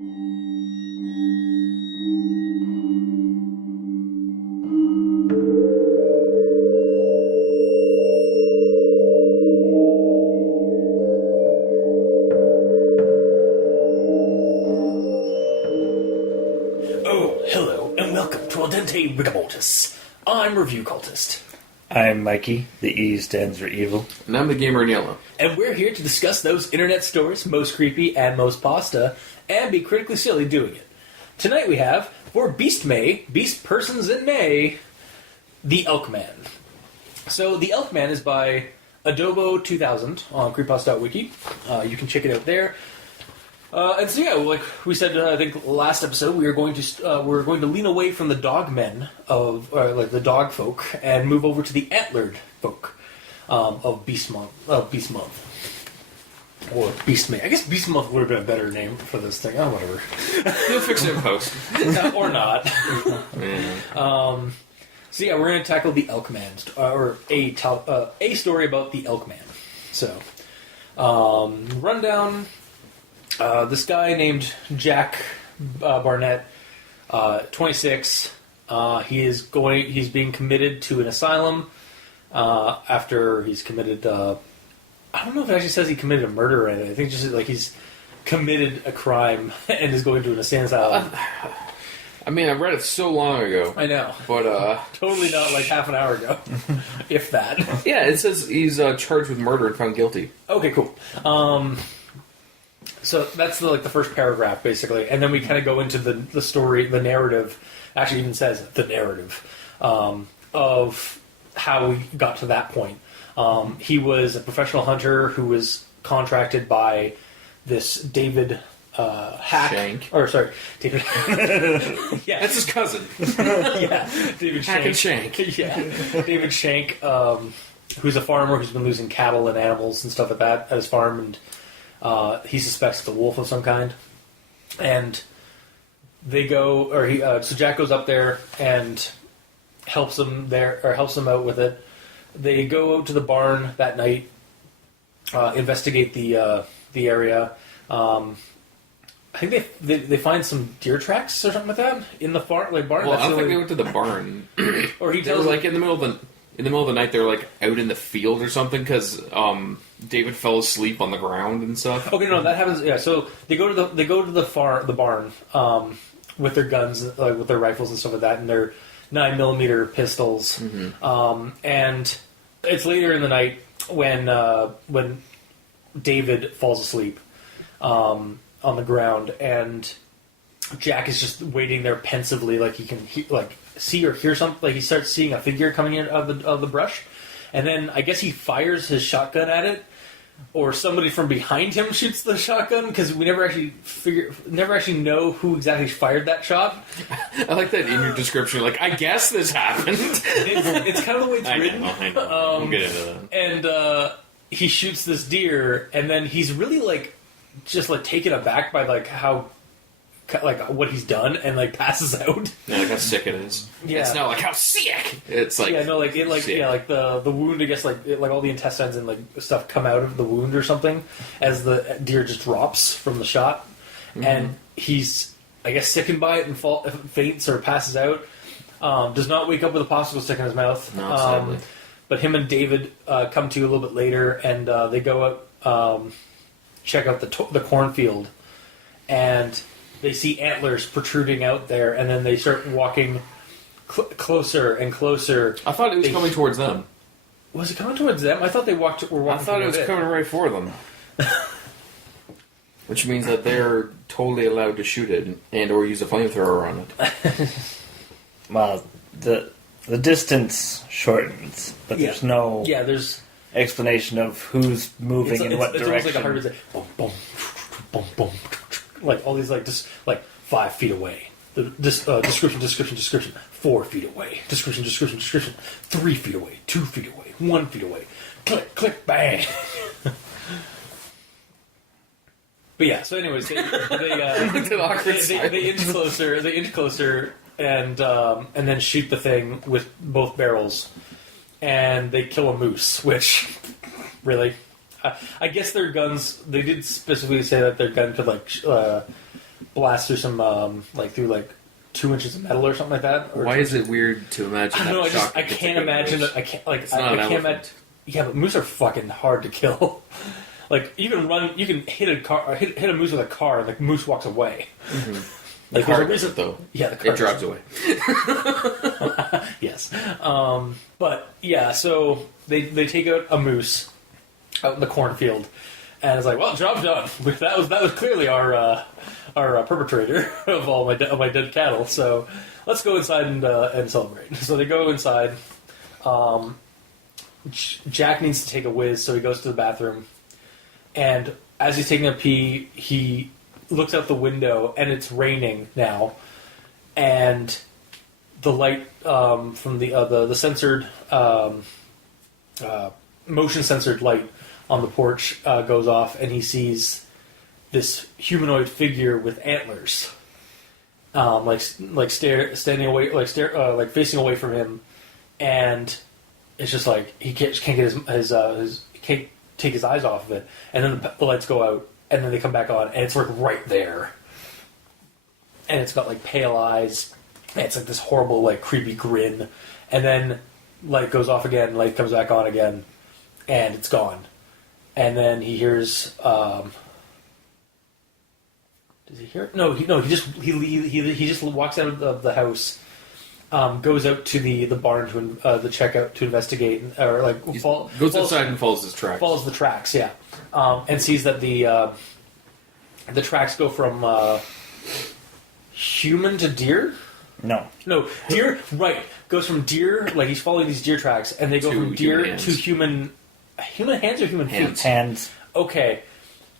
Oh, hello, and welcome to Dente Rigamortis. I'm Review Cultist. I'm Mikey, the E stands for evil. And I'm the gamer in yellow. And we're here to discuss those internet stories most creepy and most pasta, and be critically silly doing it. Tonight we have, for Beast May, Beast Persons in May, the Elkman. So, the Elkman is by Adobo 2000 on Creepypasta.wikia. You can check it out there. And so, yeah, like we said, I think last episode, we were going to lean away from the dogmen of, like the dog folk, and move over to the antlered folk of Beast Month. Or Beast May. I guess Beast Month would have been a better name for this thing. Oh, whatever. You'll fix it in post. Or not. So, yeah, we're going to tackle the Elkman, or a story about the Elkman. So, rundown. This guy named Jack Barnett, 26. He's being committed to an asylum after he's committed. I don't know if it actually says he committed a murder or anything. I think just like he's committed a crime and is going to an insane asylum. I mean, I read it so long ago. I know, but totally not like half an hour ago, if that. Yeah, it says he's charged with murder and found guilty. Okay, cool. So that's the first paragraph, basically. And then we kind of go into the story, the narrative, actually even says the narrative, of how we got to that point. He was a professional hunter who was contracted by this David Hack. Shank. Or, sorry, David... yeah. That's his cousin. Yeah, David Hack and Shank. Shank. Yeah, David Shank, who's a farmer who's been losing cattle and animals and stuff like that at his farm, and he suspects it's a wolf of some kind, and they go, so Jack goes up there and helps him out with it. They go out to the barn that night, investigate the area. I think they find some deer tracks or something like that in the barn. Well, I don't think they went to the barn. Or he They were tells like in the middle of the night. They were like out in the field or something because David fell asleep on the ground and stuff. Okay, no, that happens. Yeah, so they go to the barn with their guns, with their rifles and stuff like that, and their 9mm pistols. Mm-hmm. And it's later in the night when David falls asleep on the ground, and Jack is just waiting there pensively, like he can see or hear something. Like he starts seeing a figure coming in of the brush, and then I guess he fires his shotgun at it, or somebody from behind him shoots the shotgun, because we never actually know who exactly fired that shot. I like that in your description. Like, I guess this happened. It's kind of the way it's written. I know. We'll get into that. And he shoots this deer, and then he's really just taken aback by how what he's done, and passes out. Yeah, like how sick it is. Yeah. It's not like how sick. It's like the wound. I guess all the intestines and stuff come out of the wound or something as the deer just drops from the shot, and he's sickened by it and faints or passes out. Does not wake up with a popsicle stick in his mouth. No, sadly. But him and David come to a little bit later, and they go out, check out the cornfield, and they see antlers protruding out there, and then they start walking closer and closer. I thought it was coming towards them. Was it coming towards them? I thought they were walking. I thought it was coming right for them. Which means that they're totally allowed to shoot it and or use a flamethrower on it. Well, the distance shortens, but there's no explanation of who's moving in what direction. It's almost like a boom, boom, boom, boom. All these just 5 feet away. Description. 4 feet away. Description. 3 feet away. 2 feet away. 1 feet away. Click, bang. But yeah. So, anyways, they inch closer, and then shoot the thing with both barrels, and they kill a moose. Which, really. I guess their guns, they did specifically say that their gun could blast through some through 2 inches of metal or something like that. Or why is it weird to imagine? I don't know. I can't imagine it. I can't can't imagine. Yeah, but moose are fucking hard to kill. You can hit a car, or hit a moose with a car, and the moose walks away. Mm-hmm. The car doesn't, though. Yeah, the car drives away. Yes, but yeah, so they take out a moose out in the cornfield, and it's like, well, job's done. That was clearly our perpetrator of all my dead cattle. So let's go inside and celebrate. So they go inside. Jack needs to take a whiz, so he goes to the bathroom. And as he's taking a pee, he looks out the window, and it's raining now. And the light from the censored, motion censored light on the porch goes off, and he sees this humanoid figure with antlers, standing away, facing away from him, and it's just he can't get he can't take his eyes off of it, and then the lights go out, and then they come back on, and it's right there, and it's got pale eyes, and it's this horrible creepy grin, and then light goes off again, light comes back on again, and it's gone, and then he hears. Does he hear it? No, he just walks out of the house. Goes out to the barn to the checkout to investigate, or goes outside and follows his tracks. Follows the tracks, yeah, and sees that the tracks go from human to deer. No, deer. Right, goes from deer. He's following these deer tracks, and they go from deer to human. Human hands or human feet? Hands. Okay.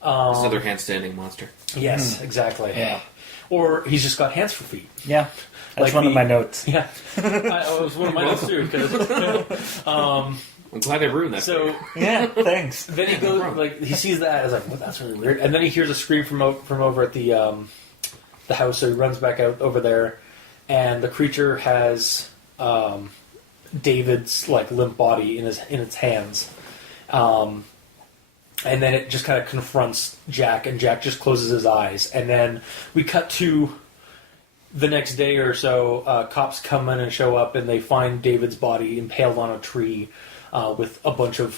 This other hand-standing monster. Yes, exactly. Yeah. Or he's just got hands for feet. Yeah. That's one of my notes. Yeah. It was one of my notes too. I'm glad they ruined that. So yeah, thanks. Then he goes, he sees that, and well, that's really weird. And then he hears a scream from over at the house, so he runs back out over there, and the creature has David's limp body in its hands. And then it just kind of confronts Jack, and Jack just closes his eyes. And then we cut to the next day or so. Cops come in and show up, and they find David's body impaled on a tree with a bunch of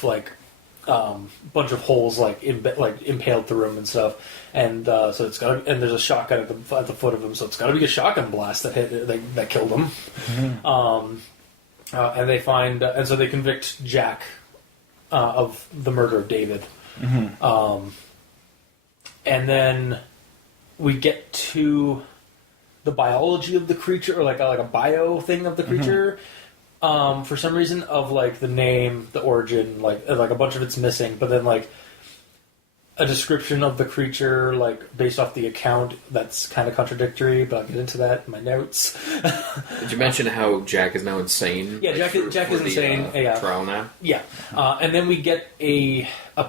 holes impaled through him and stuff. And so it's got, and there's a shotgun at the foot of him, so it's got to be a shotgun blast that killed him. Mm-hmm. And they find, and so they convict Jack of the murder of David. Mm-hmm. And then we get to the biology of the creature, or a bio thing of the creature. Mm-hmm. For some reason, of the name, the origin, a bunch of it's missing, but then a description of the creature, based off the account, that's kind of contradictory. But I'll get into that in my notes. Did you mention how Jack is now insane? Yeah, Jack is insane. Trial now. Yeah, and then we get a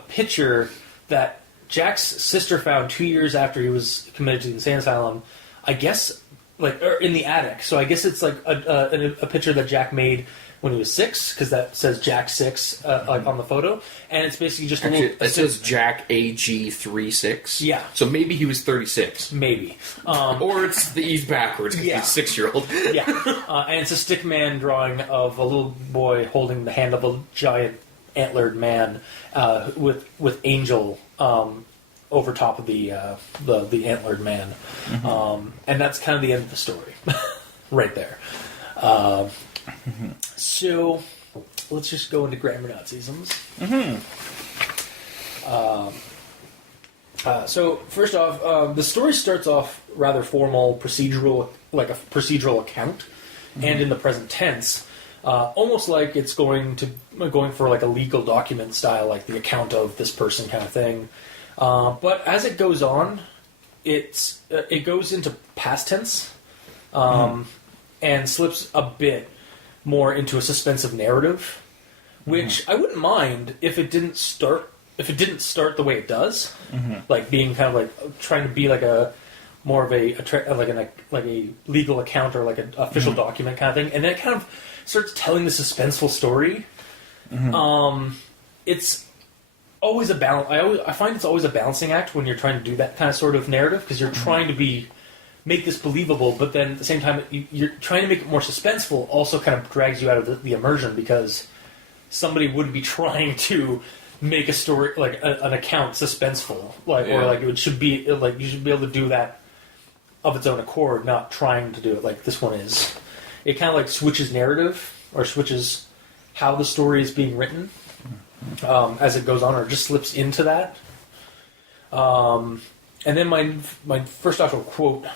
picture that Jack's sister found 2 years after he was committed to the insane asylum. I guess, in the attic. So I guess it's a picture that Jack made when he was 6, because that says Jack 6 on the photo, and it's basically just it says Jack AG36. Yeah, so maybe he was 36. Maybe, or he's backwards because he's 6-year-old. Yeah, and it's a stick man drawing of a little boy holding the hand of a giant antlered man with Angel over top of the antlered man, mm-hmm. And that's kind of the end of the story, right there. So let's just go into grammar Nazisms. Mm-hmm. So first off, the story starts off rather formal, procedural, like a procedural account, mm-hmm. and in the present tense, almost like it's going for like a legal document style, like the account of this person kind of thing. But as it goes on, it goes into past tense, and slips a bit more into a suspensive narrative, which I wouldn't mind if it didn't start the way it does, like being kind of like trying to be like a more of a legal account or like an official document kind of thing, and then it kind of starts telling the suspenseful story. always a balance. I find it's always a balancing act when you're trying to do that kind of sort of narrative, because you're trying to make this believable, but then at the same time you're trying to make it more suspenseful. Also, kind of drags you out of the immersion, because somebody wouldn't be trying to make a story like an account suspenseful, or like it should be like you should be able to do that of its own accord, not trying to do it like this one is. It kind of like switches narrative or switches how the story is being written as it goes on, or just slips into that. And then my first actual quote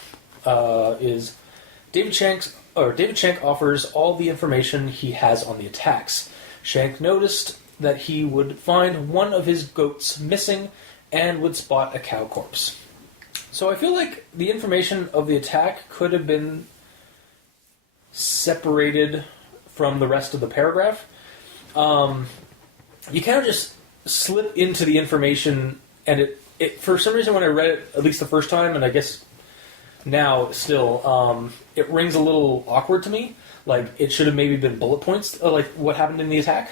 is David Shank offers all the information he has on the attacks. Shank noticed that he would find one of his goats missing and would spot a cow corpse. So I feel like the information of the attack could have been separated from the rest of the paragraph. You kind of just slip into the information, and it for some reason when I read it, at least the first time, and I guess now still, it rings a little awkward to me. Like, it should have maybe been bullet points, like what happened in the attack.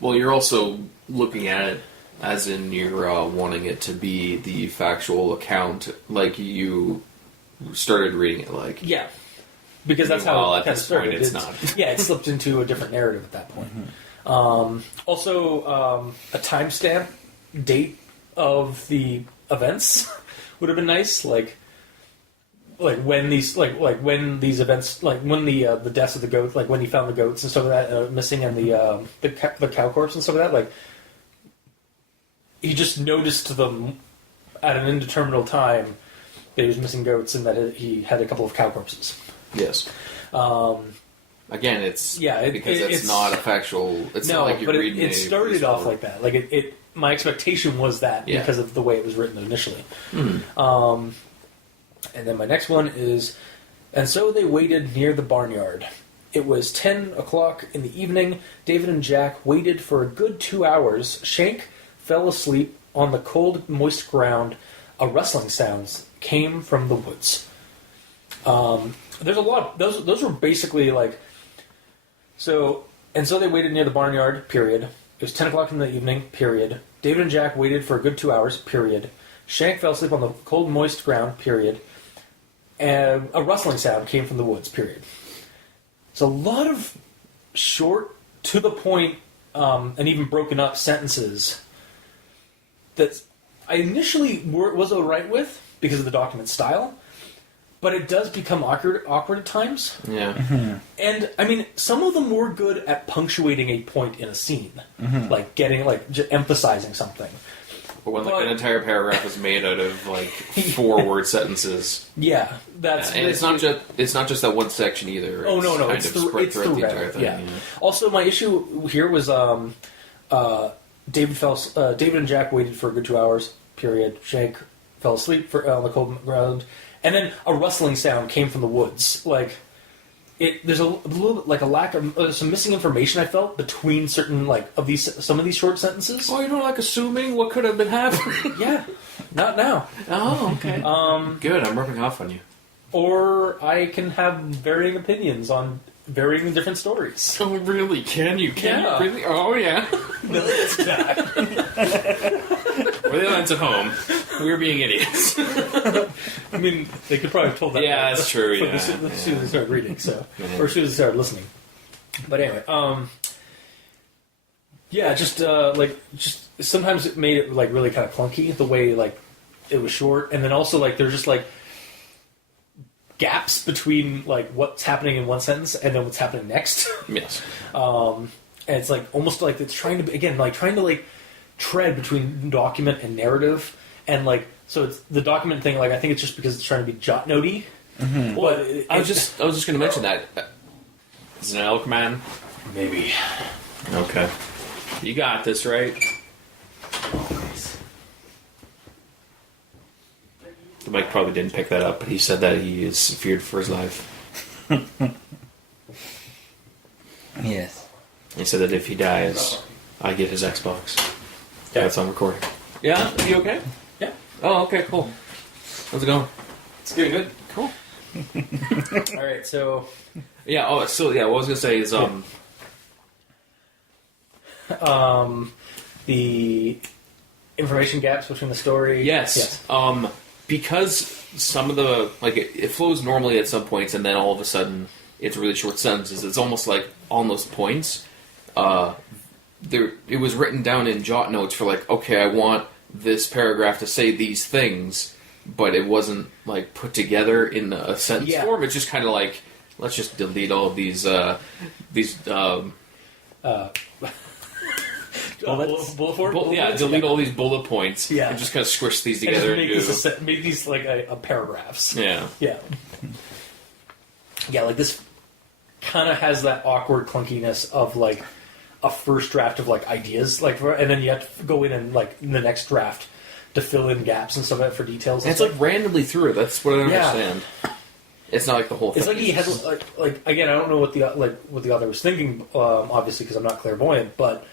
Well, you're also looking at it as in you're wanting it to be the factual account, like you started reading it like. Yeah. Because that's how it kind of started. It's not. Yeah, it slipped into a different narrative at that point. Also, a timestamp date of the events would have been nice. Like when these when these events, like when the deaths of the goats, like when he found the goats and stuff like that missing, and the cow corpse and stuff like that. Like he just noticed them at an indeterminate time that he was missing goats, and that he had a couple of cow corpses. Yes. Again, it's because it's not a factual. It's not like you're reading. It started off like that. Like it. My expectation was that because of the way it was written initially. And then my next one is, and so they waited near the barnyard. It was 10 o'clock in the evening. David and Jack waited for a good 2 hours. Shank fell asleep on the cold, moist ground. A rustling sound came from the woods. There's a lot. Those were basically like. So they waited near the barnyard. Period. It was 10 o'clock in the evening. Period. David and Jack waited for a good 2 hours. Period. Shank fell asleep on the cold, moist ground. Period. And a rustling sound came from the woods. Period. It's a lot of short, to the point, and even broken up sentences that I initially was alright with because of the document style. But it does become awkward at times. Yeah. And, I mean, some of them were good at punctuating a point in a scene. Like, emphasizing something. But when an entire paragraph is made out of, 4-word sentences. Yeah. And it's not just that one section either. Oh, no. It's spread throughout the entire thing. Yeah. Also, my issue here was David and Jack waited for a good 2 hours, period. Shank fell asleep on the cold ground. And then a rustling sound came from the woods. There's a little bit like a lack of some missing information I felt between certain some of these short sentences. Oh, you don't assuming what could have been happening? Yeah, not now. Oh, okay. Good. I'm rubbing off on you. Or I can have varying opinions on varying different stories. Oh, really? Can you? Yeah. Really? Oh, yeah. No, it's not. For the audience at home, we're being idiots. I mean, they could probably have told that. Yeah, that's true. Yeah, as soon as they started reading, or as soon as they started listening. But anyway, just sometimes it made it really kind of clunky the way it was short, and then also there's just gaps between what's happening in one sentence and then what's happening next. Yes. And it's almost like it's trying to tread between document and narrative, and so it's the document thing. I think it's just because it's trying to be jot notey. Well, I was just going to mention that. Is it an Elkman? Maybe. Okay. You got this, right? The mic probably didn't pick that up, but he said that he is feared for his life. Yes. He said that if he dies, I get his Xbox. Yeah. That's on recording. Yeah? Are you okay? Yeah. Oh, okay, cool. How's it going? It's getting good. Cool. All right, so... Yeah, what I was going to say is... the information gaps between the story. Yes. Because some of the it flows normally at some points, and then all of a sudden it's really short sentences. It's almost like on those points, it was written down in jot notes for okay, I want this paragraph to say these things, but it wasn't put together in a sentence form. It's just kind of let's just delete all of these delete all these bullet points and just kind of squish these together and make these a paragraphs. Yeah. This kind of has that awkward clunkiness of a first draft of ideas, and then you have to go in and in the next draft to fill in gaps and stuff for details. And it's randomly through it. That's what I don't understand. It's not the whole thing. It's he has again. I don't know what the author was thinking. Obviously, because I'm not clairvoyant, but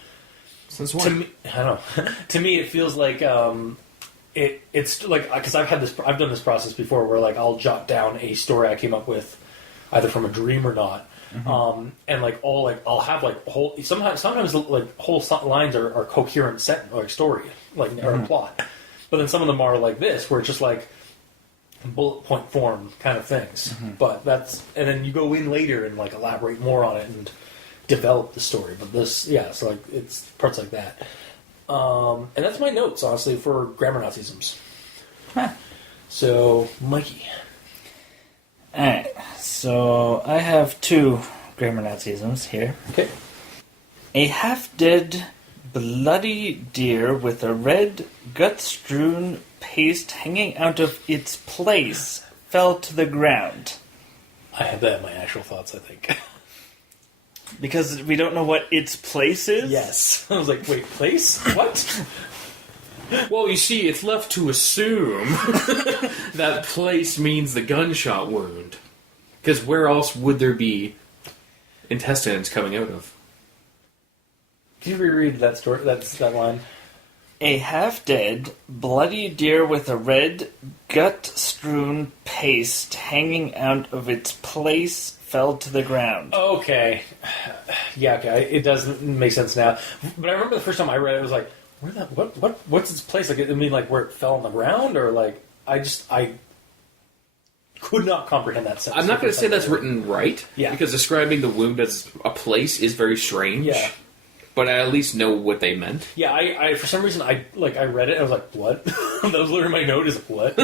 since when? To me, I don't know. To me, it feels like it's because I've done this process before where I'll jot down a story I came up with either from a dream or not. Mm-hmm. And I'll have whole sometimes whole lines are coherent sentence story or a plot, but then some of them are like this where it's just bullet point form kind of things. Mm-hmm. But and then you go in later and elaborate more on it and develop the story. But this so it's parts like that. And that's my notes honestly for grammar Nazisms. Huh. So Mikey. Alright, so I have 2 grammar Nazisms here. Okay. A half-dead, bloody deer with a red, gut-strewn paste hanging out of its place fell to the ground. I have that in my actual thoughts, I think. Because we don't know what its place is? Yes. I was like, wait, place? What? Well, you see, it's left to assume that place means the gunshot wound. Because where else would there be intestines coming out of? Can you reread that story? That line. A half-dead, bloody deer with a red, gut-strewn paste hanging out of its place fell to the ground. Okay. Yeah, okay. It does make sense now. But I remember the first time I read it, I was like, what's its place? I mean, where it fell on the ground? Or, I could not comprehend that sentence. I'm not going to say that's written right. Yeah. Because describing the wound as a place is very strange. Yeah. But I at least know what they meant. Yeah, I for some reason, I read it, and I was like, what? That was literally my note, is what?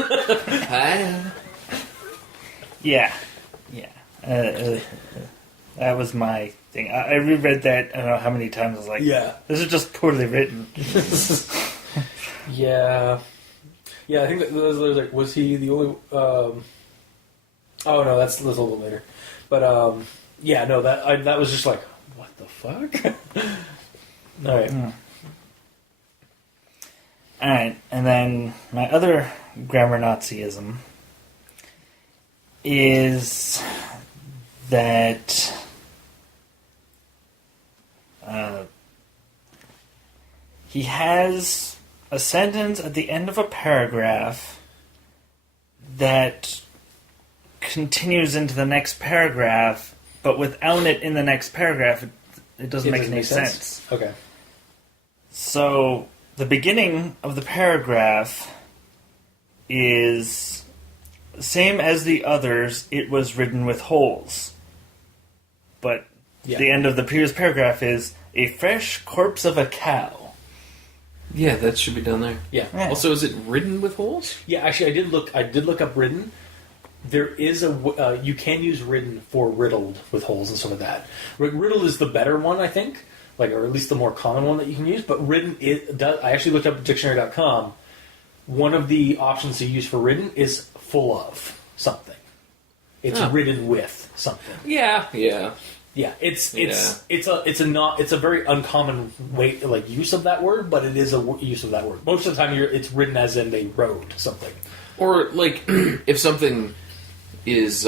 Yeah. That was my thing. I reread that, I don't know how many times. I was like, yeah, this is just poorly written. Yeah, I think that was he the only... oh, no, that's a little bit later. But, that was just what the fuck? Alright. Alright, and then my other grammar Nazism is that he has a sentence at the end of a paragraph that continues into the next paragraph, but without it in the next paragraph, it doesn't make any sense. Okay. So, the beginning of the paragraph is same as the others, it was written with holes. But the end of the previous paragraph is a fresh corpse of a cow. Yeah, that should be down there. Yeah. Also, is it written with holes? Yeah, actually, I did look up ridden. There is you can use ridden for riddled with holes and stuff like that. Riddled is the better one, I think, or at least the more common one that you can use. But ridden, I actually looked up at dictionary.com. One of the options to use for ridden is full of something. It's ridden with something. Yeah. Yeah, it's a very uncommon way use of that word, but it is a use of that word. Most of the time, it's written as in they wrote something. Or if something is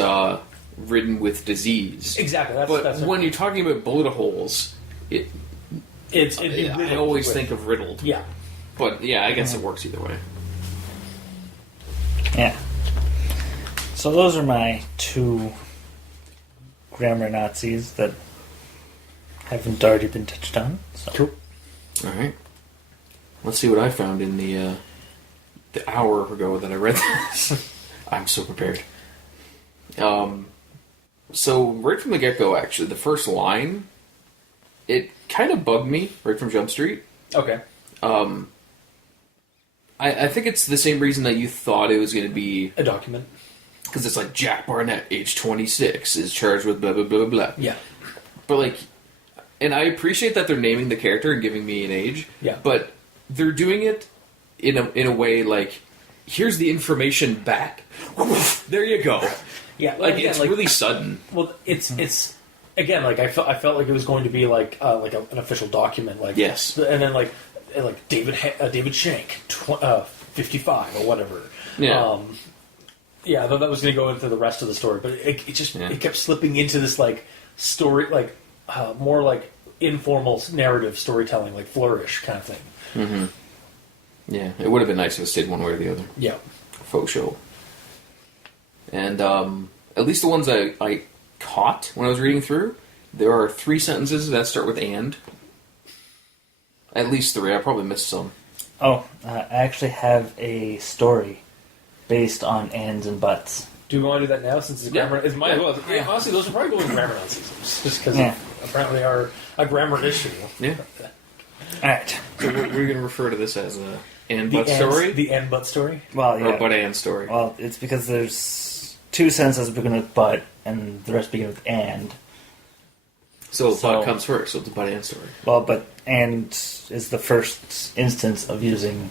ridden with disease. Exactly. But when you're talking about bullet holes, I always think of riddled. Yeah. But I guess it works either way. Yeah. So those are my 2 grammar Nazis that haven't already been touched on. So. Cool. All right. let's see what I found in the hour ago that I read this. I'm so prepared. So right from the get-go, actually, the first line, it kind of bugged me right from Jump Street. Okay. I think it's the same reason that you thought it was going to be... A document. Because it's like, Jack Barnett, age 26, is charged with blah, blah, blah, blah, blah. Yeah. But, like... And I appreciate that they're naming the character and giving me an age. Yeah. But they're doing it in a way like, here's the information back. There you go. Yeah. Like, again, it's really sudden. Well, it's again, like, I felt like it was going to be like an official document. Like, Yes. And then, like David Shank, 55 or whatever. Yeah. Yeah, I thought that was going to go into the rest of the story, but it just Yeah. it kept slipping into this like story, like more like informal narrative storytelling, like flourish kind of thing. Mm-hmm. Yeah, it would have been nice if it stayed one way or the other. Yeah. Faux show. And at least the ones I caught when I was reading through, there are 3 sentences that start with "and." At least 3. I probably missed some. Oh, I actually have a story based on ands and buts. Do we want to do that now since it's Yeah. grammar? It's my well. Yeah. Honestly, those are probably going grammar nonsense, just because Yeah. apparently are a grammar issue. Yeah. Alright. So we're going to refer to this as a "and The but" and- story? the and but story. Well, Or yeah. "but and" story? Well, it's because there's 2 sentences begin with but, and the rest begin with and. So So- "but" comes first, so it's a "but and" story. Well, but and is the first instance of using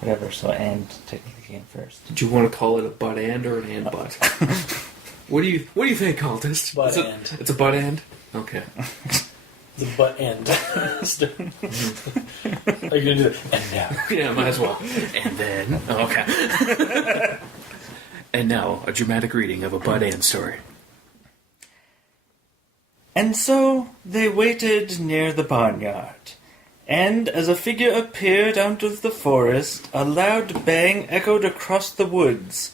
whatever, so and technically came first. Do you want to call it a "but and" or an "and but"? What do you think, cultist? But it's a, and. It's a "but and"? Okay. The but and. Are you going to do it? And now. Yeah, might as well. And then... Okay. And now, a dramatic reading of a "but and" story. And so they waited near the barnyard, and as a figure appeared out of the forest, a loud bang echoed across the woods.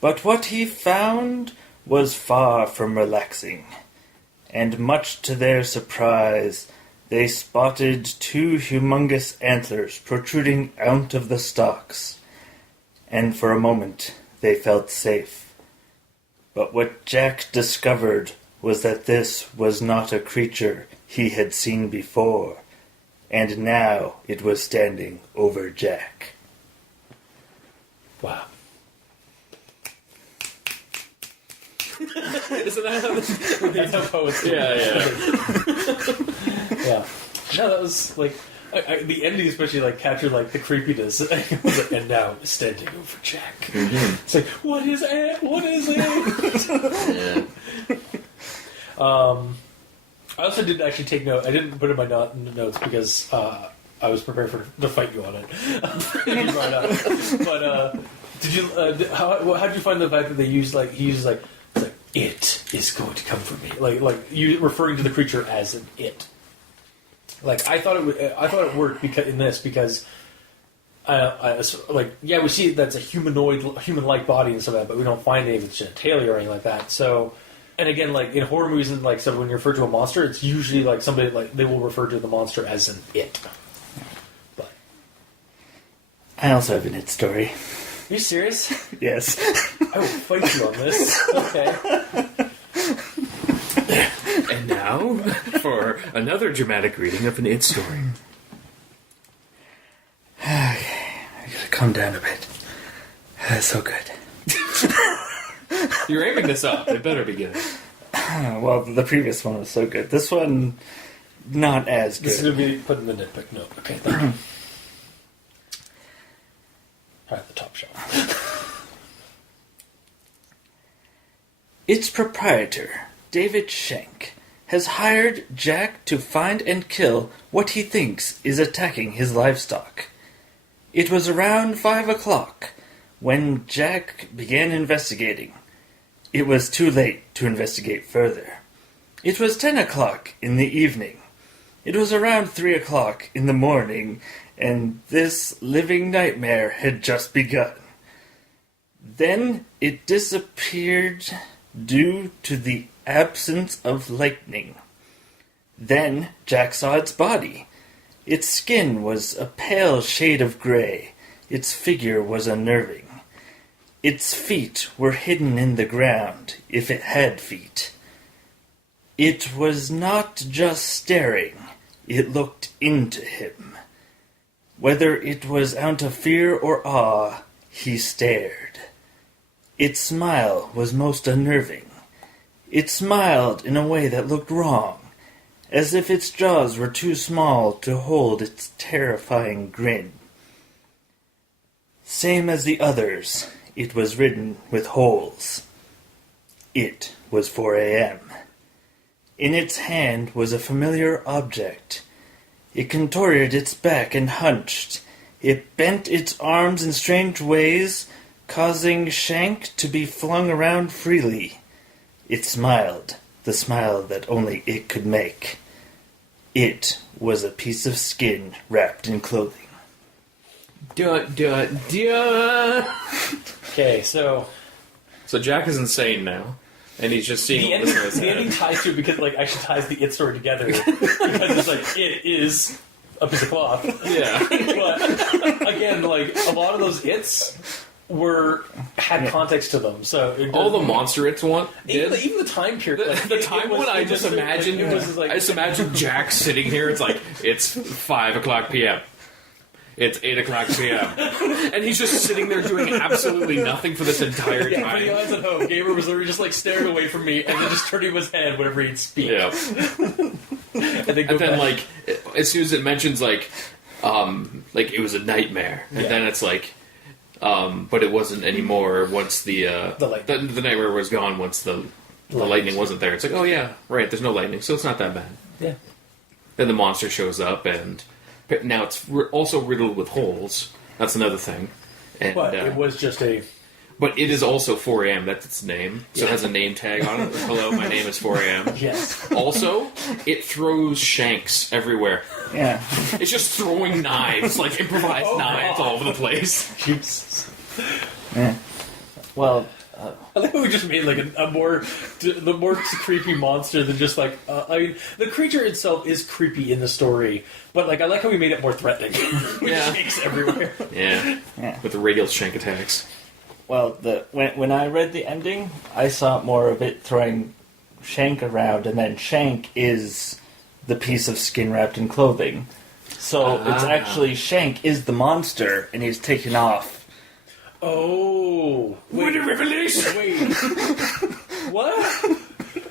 But what he found was far from relaxing, and much to their surprise, they spotted 2 humongous antlers protruding out of the stalks, and for a moment they felt safe. But what Jack discovered was that this was not a creature he had seen before, and now it was standing over Jack. Wow. Isn't that how this... That's how poets. Yeah. Yeah. No, that was like the ending, especially like captured like the creepiness. It was like, and now standing over Jack. Mm-hmm. It's like, what is it? What is it? Yeah. I also didn't actually take note. I didn't put it in my notes because I was prepared to fight you on it. You brought it up. But did you? How did you find the fact that he used like it's like it is going to come for me, like you referring to the creature as an it. Like I thought it worked because we see that's a human-like body and stuff like that, but we don't find any of its genitalia or anything like that. So, and again, like in horror movies and like stuff, when you refer to a monster, it's usually like somebody like they will refer to the monster as an it. But I also have an it story. are you serious? Yes. I will fight you on this. Okay. And now, for another dramatic reading of an "it" story. I gotta calm down a bit. That's so good. You're aiming this up. It better be good. Well, the previous one was so good. This one, not as This is good. going to be put in the nitpick note. Okay, thank you. Alright, the top shelf. Its proprietor, David Shank, has hired Jack to find and kill what he thinks is attacking his livestock. It was around 5 o'clock when Jack began investigating. It was too late to investigate further. It was 10 o'clock in the evening. It was around 3 o'clock in the morning, and this living nightmare had just begun. Then it disappeared due to the absence of lightning. Then Jack saw its body, Its skin was a pale shade of gray. Its figure was unnerving. Its feet were hidden in the ground, if it had feet. It was not just staring, it looked into him. Whether it was out of fear or awe, he stared. Its smile was most unnerving. It smiled in a way that looked wrong, as if its jaws were too small to hold its terrifying grin. Same as the others, it was ridden with holes. It was 4 a.m. In its hand was a familiar object. It contorted its back and hunched. It bent its arms in strange ways, causing Shank to be flung around freely. It smiled, the smile that only it could make. It was a piece of skin wrapped in clothing. Dun, dun, dun. Okay, so So Jack is insane now, and he's just seeing the all this in his ending head. ties to it because like actually ties the it story together because it's like it is a piece of cloth. Yeah. But again, like a lot of those its had context to them. So it All the doesn't- monster it's want did. even the time period. Like, The it time was- when I it just was- imagine, it was like, I just imagine Jack sitting here. It's like it's 5 o'clock p.m. It's 8 o'clock p.m. and he's just sitting there doing absolutely nothing for this entire Yeah, for the time. eyes at home, Gabriel was literally just like staring away from me and then just turning his head whenever he'd speak. Yeah. And then, And then like as soon as it mentions like it was a nightmare, and Yeah. then it's like. But it wasn't anymore once the lightning. the nightmare was gone. Once the lightning wasn't there, it's like, oh yeah, right. There's no lightning, so it's not that bad. yeah. Then the monster shows up, and now it's also riddled with holes. That's another thing. And, But it was just a... But it is also 4 a.m. That's its name, so it has a name tag on it. Hello, my name is 4 a.m. Yes. Also, it throws shanks everywhere. Yeah. It's just throwing knives, like improvised knives, all over the place. Jesus. Yeah. Well, I like how we just made like the more creepy monster than just like I mean the creature itself is creepy in the story, but like I like how we made it more threatening. With Yeah. shanks everywhere. Yeah, yeah. with the radial shank attacks. Well, when I read the ending, I saw more of it throwing Shank around, and then Shank is the piece of skin wrapped in clothing. So it's actually Shank is the monster, and he's taken off. Oh, What a revelation! wait, what?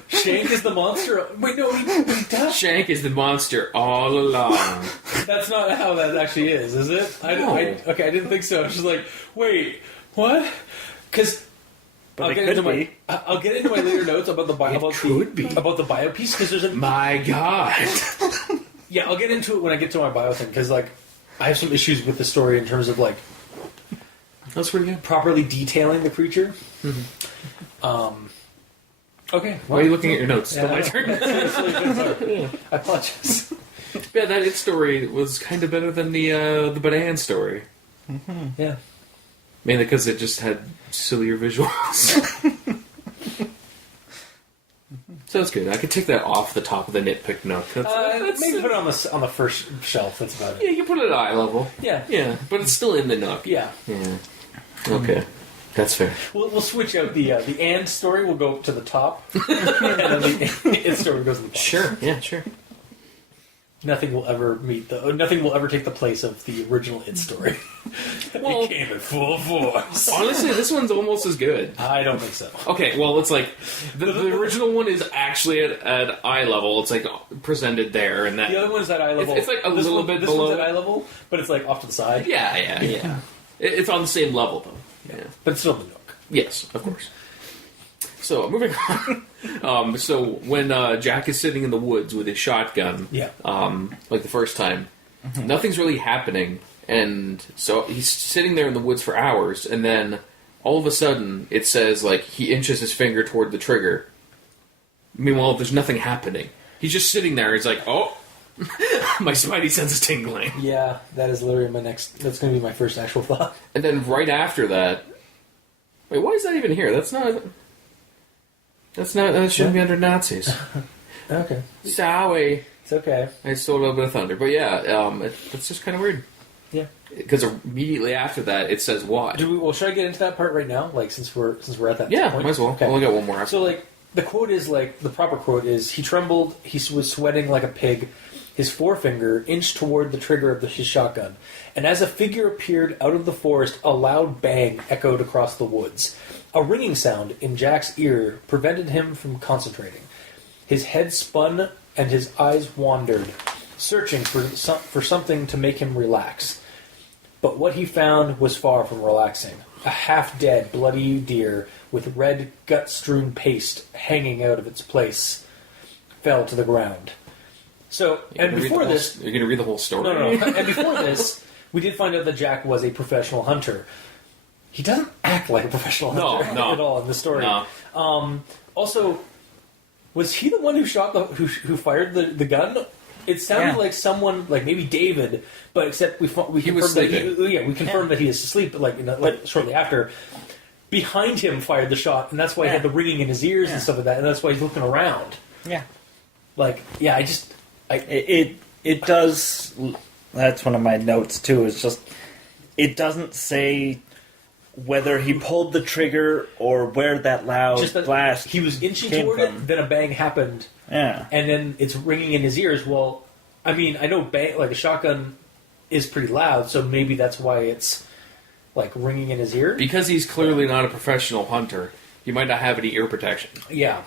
Shank is the monster. Wait, no, he does. Shank is the monster all along. That's not how that actually is it? No. Okay, I didn't think so. I was just like, wait, what? Because But I'll it get could into be. I'll get into my later notes about the bio. could be. About the bio piece because there's a My God. yeah. I'll get into it when I get to my bio thing because like I have some issues with the story in terms of like That's pretty good. properly detailing the creature. Okay, Why are you looking at your notes? Yeah, Still my I turn. know. Sorry. I apologize. Yeah, that it story was kind of better than the Banan story. Yeah. Mainly because it just had sillier visuals. So it's good. I could take that off the top of the nitpick nook. That's, Maybe put it on the first shelf. That's about yeah, it. you put it at eye level. Yeah. Yeah, but it's still in the nook. Yeah. Yeah. Okay. That's fair. We'll switch out the and story will go to the top, and then the it story goes to the bottom. Sure. Yeah, sure. Nothing will ever nothing will ever take the place of the original it story. Well- It came in full force. Honestly, this one's almost as good. I don't think so. Okay, well, it's like the original one is actually at eye level. It's like presented there, and that. The other one's at eye level. It's like a This little one- bit this below. one's at eye level, but it's like off to the side. Yeah. It's on the same level though. Yeah. But it's still the nook. Yes, of course. So moving on. So when Jack is sitting in the woods with his shotgun, Yeah. like the first time, nothing's really happening, and so he's sitting there in the woods for hours, and then all of a sudden it says like he inches his finger toward the trigger. Meanwhile, there's nothing happening. He's just sitting there. He's like, oh, my spidey sense is tingling. Yeah, that is literally my next. That's going to be my first actual thought. And then right after that, wait, why is that even here? That shouldn't be under Nazis. Okay. Sorry. It's okay. I stole a little bit of thunder, but yeah, it's just kind of weird. Yeah. Because immediately after that, it says why. Should I get into that part right now? Like, since we're at that Yeah, point? might as well. Okay. I only got one more after. So, like, the quote is, like, the proper quote is, he trembled, he was sweating like a pig, his forefinger inched toward the trigger of his shotgun, and as a figure appeared out of the forest, a loud bang echoed across the woods. A ringing sound in Jack's ear prevented him from concentrating. His head spun and his eyes wandered, searching for something to make him relax. But what he found was far from relaxing. A half-dead, bloody deer with red, gut-strewn paste hanging out of its place fell to the ground. So, and before this... You're going to read the whole story? No. And before this, we did find out that Jack was a professional hunter. He doesn't act like a professional hunter at all in the story. No. Also, was he the one who shot who fired the gun? It sounded like someone, like maybe David, but except we confirmed that he is asleep. Like shortly after, behind him fired the shot, and that's why he had the ringing in his ears and stuff like that, and that's why he's looking around. Yeah. It does. That's one of my notes too. It's just it doesn't say whether he pulled the trigger or where that loud blast. He was inching toward it, then a bang happened. Yeah, and then it's ringing in his ears. Well, I mean, I know a shotgun is pretty loud, so maybe that's why it's like ringing in his ear. Because he's clearly not a professional hunter, he might not have any ear protection. Yeah.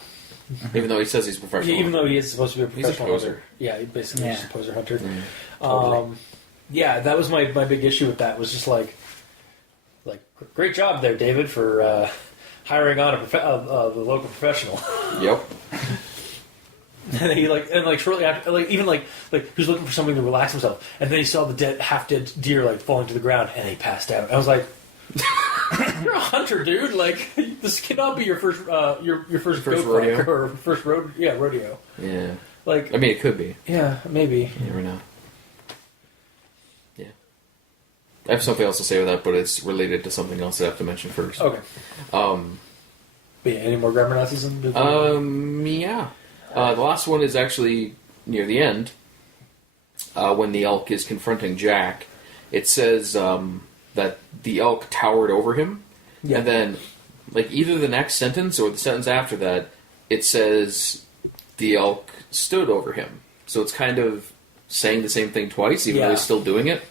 Even though he says he's a professional. Yeah, even though he is supposed to be a professional he's a poser. hunter. Yeah, basically he's a poser hunter. Totally. Yeah, that was my big issue with that. Was just like great job there, David, for hiring on the local professional. Yep. And he shortly after, he was looking for something to relax himself, and then he saw the half-dead deer falling to the ground, and he passed out. I was like, "You're a hunter, dude! Like, this cannot be your first rodeo or first rodeo." Yeah. Like, I mean, it could be. Yeah, maybe. You never know. Yeah. I have something else to say with that, but it's related to something else that I have to mention first. Okay. But yeah, any more grammar Nazism? Yeah. The last one is actually near the end, when the elk is confronting Jack. It says that the elk towered over him, and then, either the next sentence or the sentence after that, it says the elk stood over him. So it's kind of saying the same thing twice, even though he's still doing it.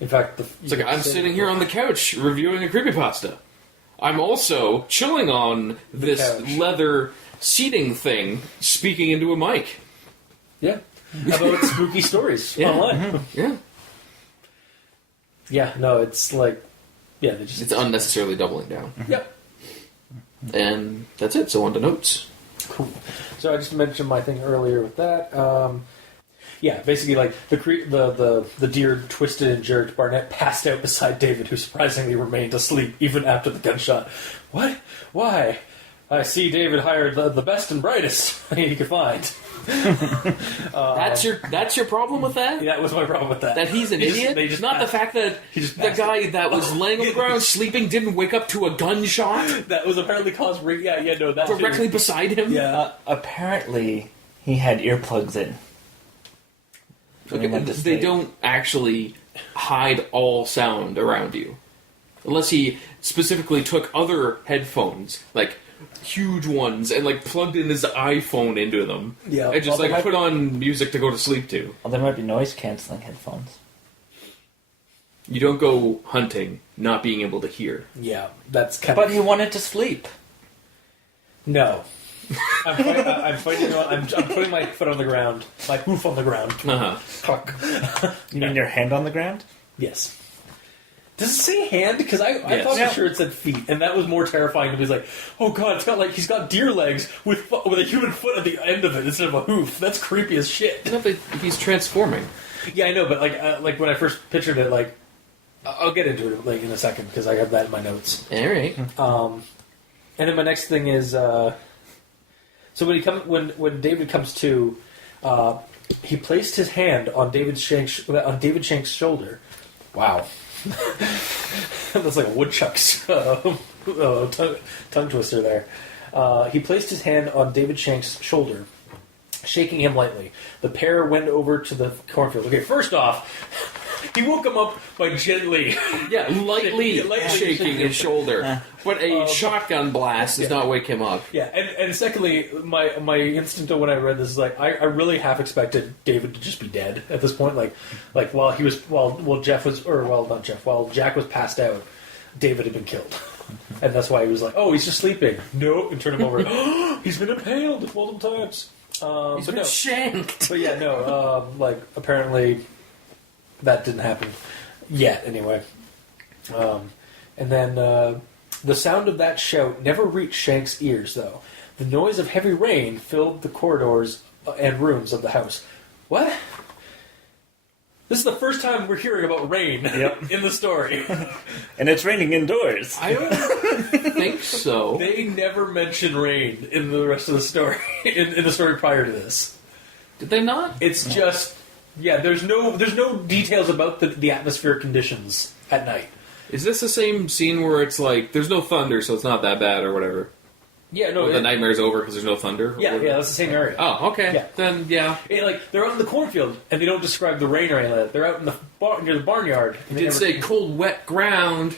In fact, it's like, I'm sitting here on the couch reviewing a creepypasta. I'm also chilling on this leather seating thing, speaking into a mic. Yeah. About spooky stories online. Yeah. Yeah, no, it's it's unnecessarily doubling down. Yep. And that's it, so on to notes. Cool. So I just mentioned my thing earlier with that. Basically, the deer twisted and jerked. Barnett passed out beside David, who surprisingly remained asleep even after the gunshot. What? Why? I see David hired the best and brightest he could find. That's your problem with that? Yeah, that was my problem with that. That he's an idiot? Not the fact that the guy that was laying on the ground sleeping didn't wake up to a gunshot? That was apparently caused... that directly beside him? Yeah. Apparently, he had earplugs in. Okay, they don't actually hide all sound around you. Unless he specifically took other headphones, huge ones, and plugged in his iPhone into them. Yeah. And just put on music to go to sleep to. Well, there might be noise-canceling headphones. You don't go hunting not being able to hear. Yeah, that's kind But he wanted to sleep. No. I'm fighting. I'm putting my foot on the ground, my hoof on the ground. Fuck. You mean your hand on the ground? Yes. Does it say hand? Because I thought for sure it said feet, and that was more terrifying to me. It's like, oh god, it's got he's got deer legs with a human foot at the end of it instead of a hoof. That's creepy as shit. He's transforming. Yeah, I know, but when I first pictured it, I'll get into it in a second because I have that in my notes. All right. And then my next thing is, so when David comes to, he placed his hand on David Shank's shoulder. Wow. That's like a woodchuck's tongue twister there. He placed his hand on David Shank's shoulder, shaking him lightly. The pair went over to the cornfield. Okay, first off, he woke him up by gently... Yeah, lightly shaking his shoulder. But a shotgun blast does not wake him up. Yeah, and secondly, my instinct when I read this is like, I really half expected David to just be dead at this point. Like while Jack was passed out, David had been killed. And that's why he was like, oh, he's just sleeping. No, and turn him over. He's been impaled multiple times. He's been shanked. But yeah, no, apparently that didn't happen yet, anyway. And then the sound of that shout never reached Shank's ears, though. The noise of heavy rain filled the corridors and rooms of the house. What? This is the first time we're hearing about rain in the story. And it's raining indoors. I don't think so. They never mention rain in the rest of the story, in the story prior to this. Did they not? It's just... Yeah, there's no details about the atmospheric conditions at night. Is this the same scene where it's like, there's no thunder, so it's not that bad, or whatever? Yeah, no. The nightmare's over because there's no thunder? Yeah, that's the same area. Oh, okay. Yeah. Then, yeah. They're out in the cornfield, and they don't describe the rain or anything like that. They're out in the near the barnyard. It did say cold, wet ground.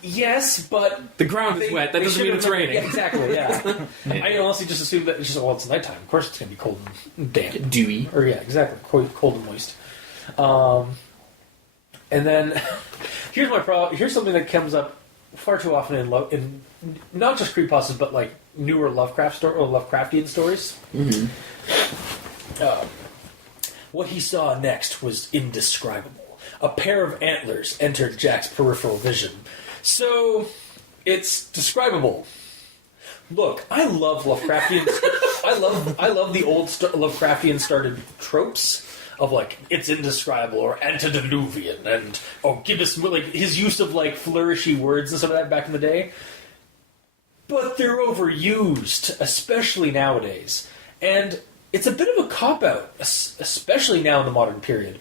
Yes, but... The ground is wet. That doesn't mean it's raining. Yeah, exactly, yeah. I honestly just assumed that it's just, it's nighttime. Of course it's going to be cold and damp. Dewy. Or, yeah, exactly. Cold and moist. And then, here's my problem. Here's something that comes up far too often in not just creepypastas, but like newer Lovecraftian stories. Mm-hmm. What he saw next was indescribable. A pair of antlers entered Jack's peripheral vision. So, it's describable. Look, I love Lovecraftian. I love the old Lovecraftian started tropes of like it's indescribable or antediluvian and give us like his use of like flourishy words and stuff like that back in the day. But they're overused, especially nowadays, and it's a bit of a cop out, especially now in the modern period.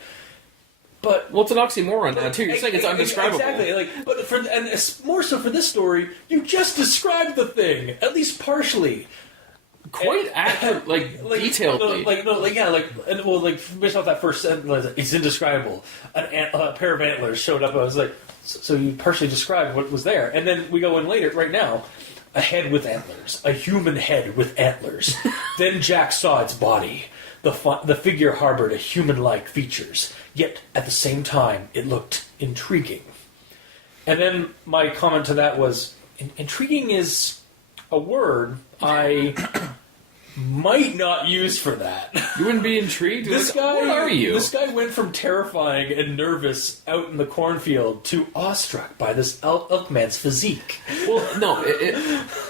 But it's an oxymoron now too. You're saying it's undescribable. Exactly. More so for this story, you just described the thing at least partially. Quite accurate, detailedly. Based off that first sentence, it's indescribable. A pair of antlers showed up. I was like, so you partially described what was there, and then we go in later, right now, a head with antlers, a human head with antlers. Then Jack saw its body. The figure harbored a human-like features, yet at the same time it looked intriguing. And then my comment to that was, intriguing is a word I might not use for that. You wouldn't be intrigued? What are you? This guy went from terrifying and nervous out in the cornfield to awestruck by this Elkman's physique. Well, no,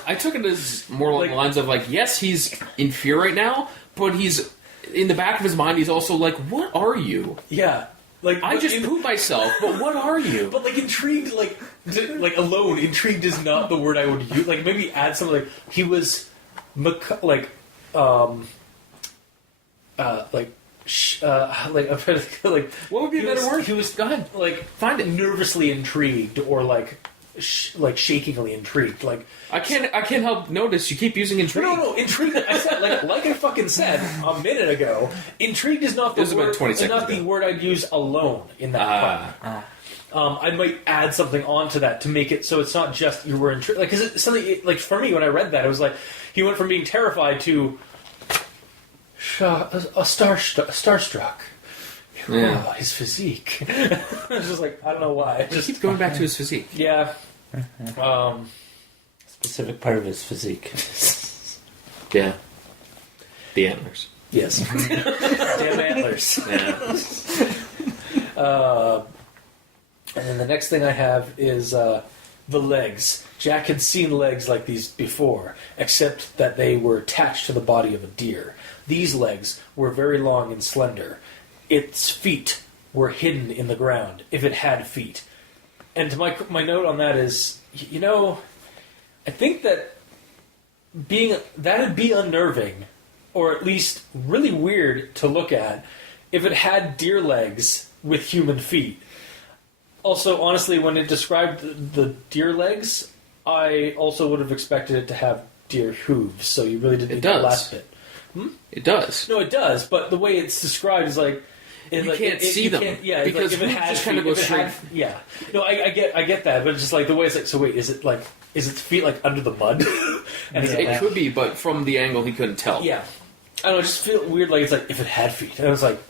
I took it as more along the lines of yes, he's in fear right now, but he's in the back of his mind. He's also like, "What are you?" Yeah. I just pooped myself, but what are you? But intrigued, alone, intrigued is not the word I would use. Maybe add something he was, what would be a better word? He was, go ahead, find it. Nervously intrigued, or shakingly intrigued. I can't help notice you keep using intrigued. No, intrigued. I said like I fucking said a minute ago. Intrigued is not the word. It's not the word I'd use alone in that part. I might add something onto that to make it so it's not just you were intrigued. Because it's something for me when I read that, it was like he went from being terrified to starstruck. Yeah. Oh, his physique. It's just I don't know why. Just keep going back to his physique. Yeah. Specific part of his physique. Yeah. The antlers. Yes. Damn antlers. Yeah. And then the next thing I have is the legs. Jack had seen legs like these before, except that they were attached to the body of a deer. These legs were very long and slender. Its feet were hidden in the ground, if it had feet. And to my note on that is, I think that that'd be unnerving, or at least really weird to look at, if it had deer legs with human feet. Also, honestly, when it described the deer legs, I also would have expected it to have deer hooves, so you really didn't need that last bit. It does. No, it does, but the way it's described is like... You can't see them. Yeah, because like if it had just kind of goes straight... Yeah. No, I get that, but it's just like the way it's like, so wait, is its feet like under the mud? And It could be, but from the angle he couldn't tell. Yeah. I don't know, it just feel weird like it's like if it had feet. And I was like,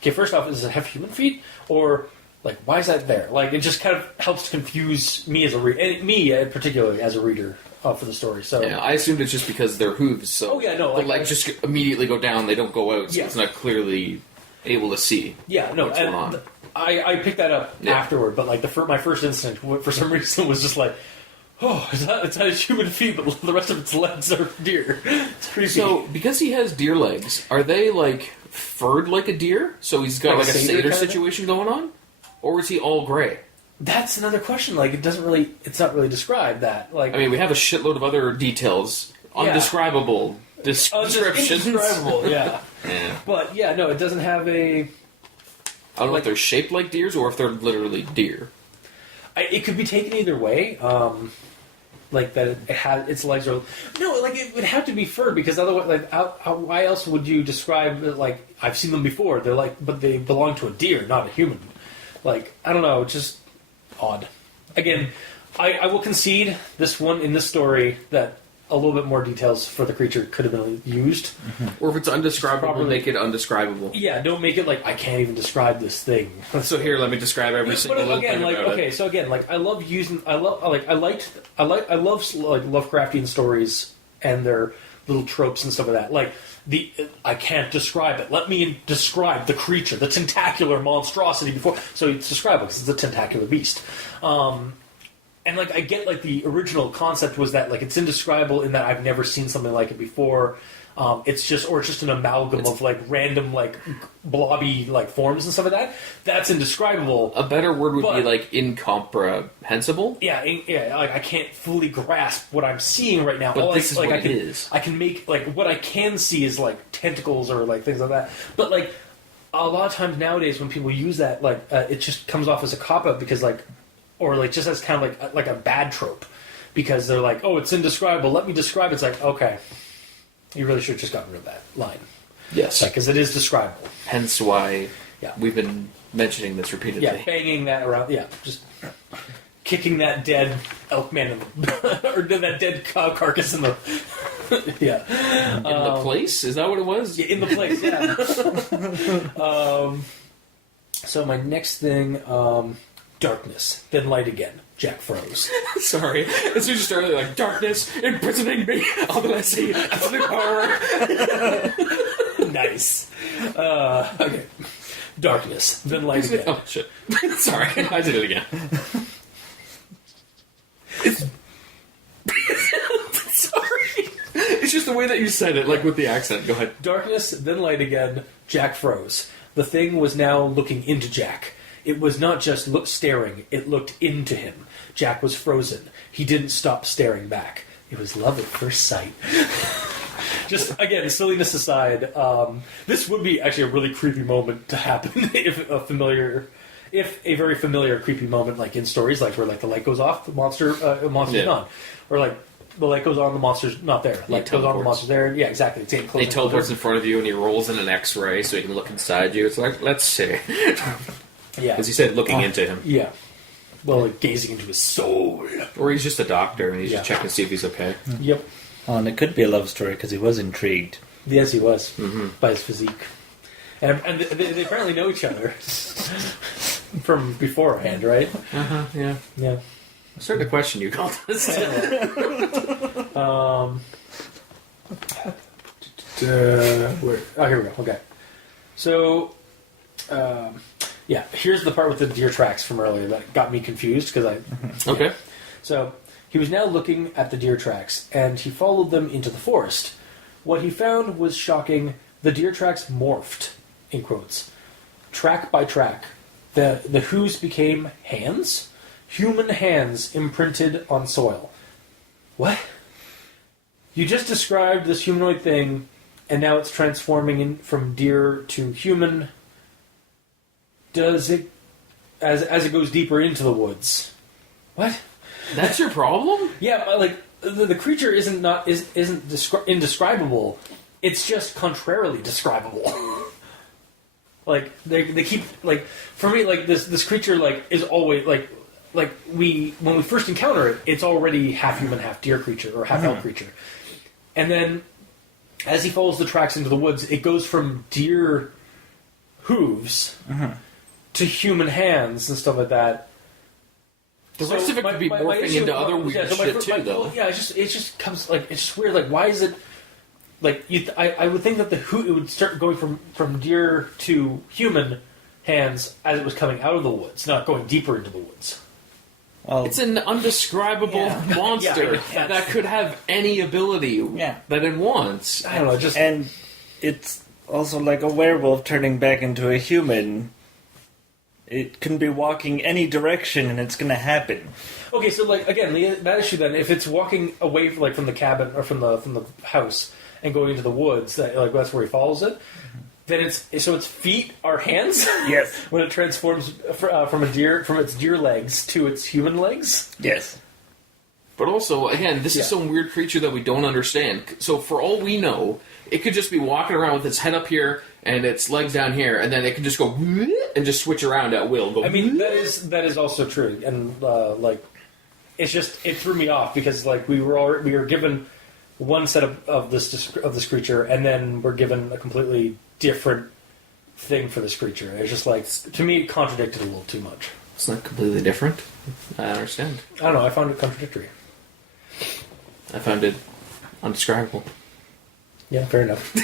okay, first off, does it have human feet? Or, like, why is that there? Like, it just kind of helps to confuse me as a reader, and me particularly as a reader for the story. So yeah, I assumed it's just because they're hooves. So oh yeah, no, like just immediately go down. They don't go out, so Yeah. it's not clearly able to see. Yeah, no, what's going on. I picked that up afterward, but like my first instinct for some reason was just like, oh, it's not its human feet, but the rest of its legs are deer. It's creepy. So because he has deer legs, are they like furred like a deer? So he's got like a satyr kind of situation going on, or is he all gray? That's another question. Like, it's not really described that. Like, I mean, we have a shitload of other details, undescribable descriptions. Indescribable, yeah. Yeah. But yeah, no, it doesn't have a. I don't know if they're shaped like deers or if they're literally deer. It could be taken either way. Like that, it had its legs are no, like it would have to be furred because otherwise, like, why else would you describe it? Like, I've seen them before. They're like, but they belong to a deer, not a human. Like, I don't know, just odd. Again, I will concede this one in this story that a little bit more details for the creature could have been used. Or if it's undescribable, Properly. make it undescribable. Yeah, don't make it like I can't even describe this thing. So here, let me describe every single little again, thing like about okay, it. so again, like I love Lovecraftian stories and their little tropes and stuff like that. Like I can't describe it. Let me describe the creature, the tentacular monstrosity before. So it's describable because it's a tentacular beast. And like I get like the original concept was that like it's indescribable in that I've never seen something like it before. It's just an amalgam of like random like blobby like forms and stuff like that. That's indescribable. A better word would be like incomprehensible. Yeah, like I can't fully grasp what I'm seeing right now. But this is like, what I can, it is. I can make like what I can see is like tentacles or like things like that. But like a lot of times nowadays when people use that, like it just comes off as a cop out because like, or like just as kind of like a bad trope because they're like, oh, it's indescribable. Let me describe it. It's like okay. You really should have just gotten rid of that line. Yes. Because it is describable. Hence why Yeah. we've been mentioning this repeatedly. Yeah, banging that around. Yeah, just kicking that dead Elkman or that dead cow carcass in the. Yeah. In the place? Is that what it was? Yeah, in the place, yeah. So my next thing, darkness, then light again. Jack froze. Sorry. As soon as you started, like, darkness, imprisoning me, all that I see, absolute horror. Nice. Okay. Darkness, then light again. Oh, shit. Sorry, I did it again. Sorry. It's just the way that you said it, like with the accent. Go ahead. Darkness, then light again. Jack froze. The thing was now looking into Jack. It was not just staring, it looked into him. Jack was frozen. He didn't stop staring back. It was love at first sight. Just, again, silliness aside, this would be actually a really creepy moment to happen if a very familiar creepy moment, like in stories, like where like the light goes off, the monster's gone. Or like the light goes on, the monster's not there. Light goes on, the monster's there. Yeah, exactly. It's He teleports in front of you and he rolls in an X-ray so he can look inside you. It's like, let's see. Yeah. As you said, looking into him. Yeah. Well, like gazing into his soul. Or he's just a doctor and he's just checking to see if he's okay. Yep. Oh, and it could be a love story because he was intrigued. Yes, he was. By his physique. And they apparently know each other. From beforehand, right? Uh-huh, yeah. Yeah. I'm starting to question you, Cultist. Here we go. Okay. So, yeah, here's the part with the deer tracks from earlier that got me confused because Okay. So, he was now looking at the deer tracks, and he followed them into the forest. What he found was shocking. The deer tracks morphed, in quotes, track by track. The who's became hands? Human hands imprinted on soil. What? You just described this humanoid thing, and now it's transforming from deer to human. Does it, as it goes deeper into the woods? What? That's your problem? Yeah, like the creature isn't indescribable, it's just contrarily describable. Like they keep like for me like this creature like is always like when we first encounter it, it's already half human, half deer creature or half elk creature, and then as he follows the tracks into the woods, it goes from deer hooves to human hands and stuff like that. The rest of it could be morphing into other weird shit too, though. Well, yeah, it just comes like it's just weird. Like, why is it? Like, I would think that it would start going from deer to human hands as it was coming out of the woods, not going deeper into the woods. Well, It's an undescribable monster that could have any ability that it wants. I don't know, just and it's also like a werewolf turning back into a human. It can be walking any direction, and it's going to happen. okay. So, like again, that issue then, if it's walking away from the cabin or from the house and going into the woods, that's where he follows it. Then its feet are hands. Yes. When it transforms from its deer legs to its human legs. Yes. But also, again, this is some weird creature that we don't understand. So for all we know, it could just be walking around with its head up here and its legs down here, and then it could just go and just switch around at will. I mean, that is also true, and it threw me off because like we were given one set of this creature, and then we're given a completely different thing for this creature. It's just like, to me, it contradicted a little too much. It's not completely different. I understand. I don't know. I found it contradictory. I found it undescribable. Yeah, fair enough.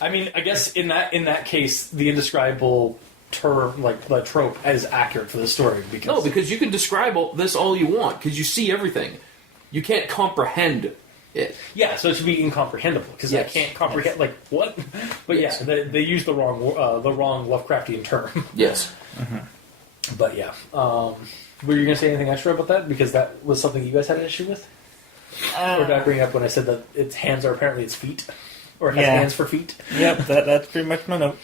I mean, I guess in that case, the indescribable term, like the trope, is accurate for the story. Because you can describe this all you want, because you see everything. You can't comprehend it. Yeah, so it should be incomprehensible because I can't comprehend. Like what? But yeah, they use the wrong Lovecraftian term. Yes. But yeah, were you going to say anything extra about that? Because that was something you guys had an issue with, or did I bring it up when I said that its hands are apparently its feet, or it has hands for feet? Yep, that's pretty much my note.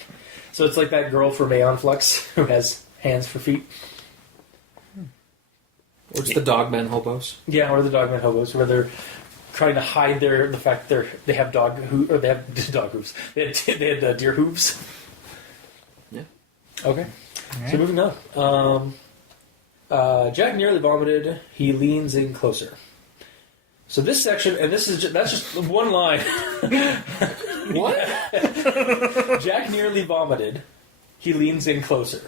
So it's like that girl from Aeon Flux who has hands for feet. Or it's the Dogman hobos. Yeah, or the Dogman hobos, where they're trying to hide the fact they have dog hooves. They had deer hooves. Yeah. Okay. Right. So moving on. Jack nearly vomited. He leans in closer. So this section, and that's just one line. What? Jack nearly vomited. He leans in closer.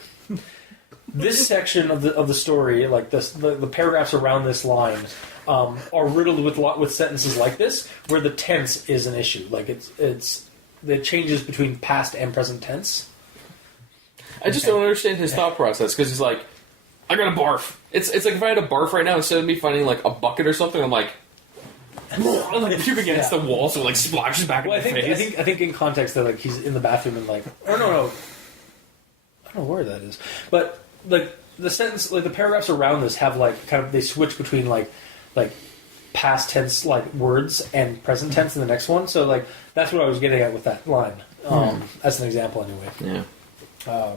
This section of the story, like the paragraphs around this line, are riddled with sentences like this, where the tense is an issue. Like it changes between past and present tense. I just don't understand his thought process, because he's like, I gotta barf. It's like if I had a barf right now, instead of me finding like a bucket or something, I'm like puke against the wall, so it like splashes back in my face. I think in context that like he's in the bathroom and like, oh no, I don't know where that is, but like the sentence, like the paragraphs around this have like kind of, they switch between like past tense like words and present tense in the next one. So like that's what I was getting at with that line, as an example anyway. Yeah.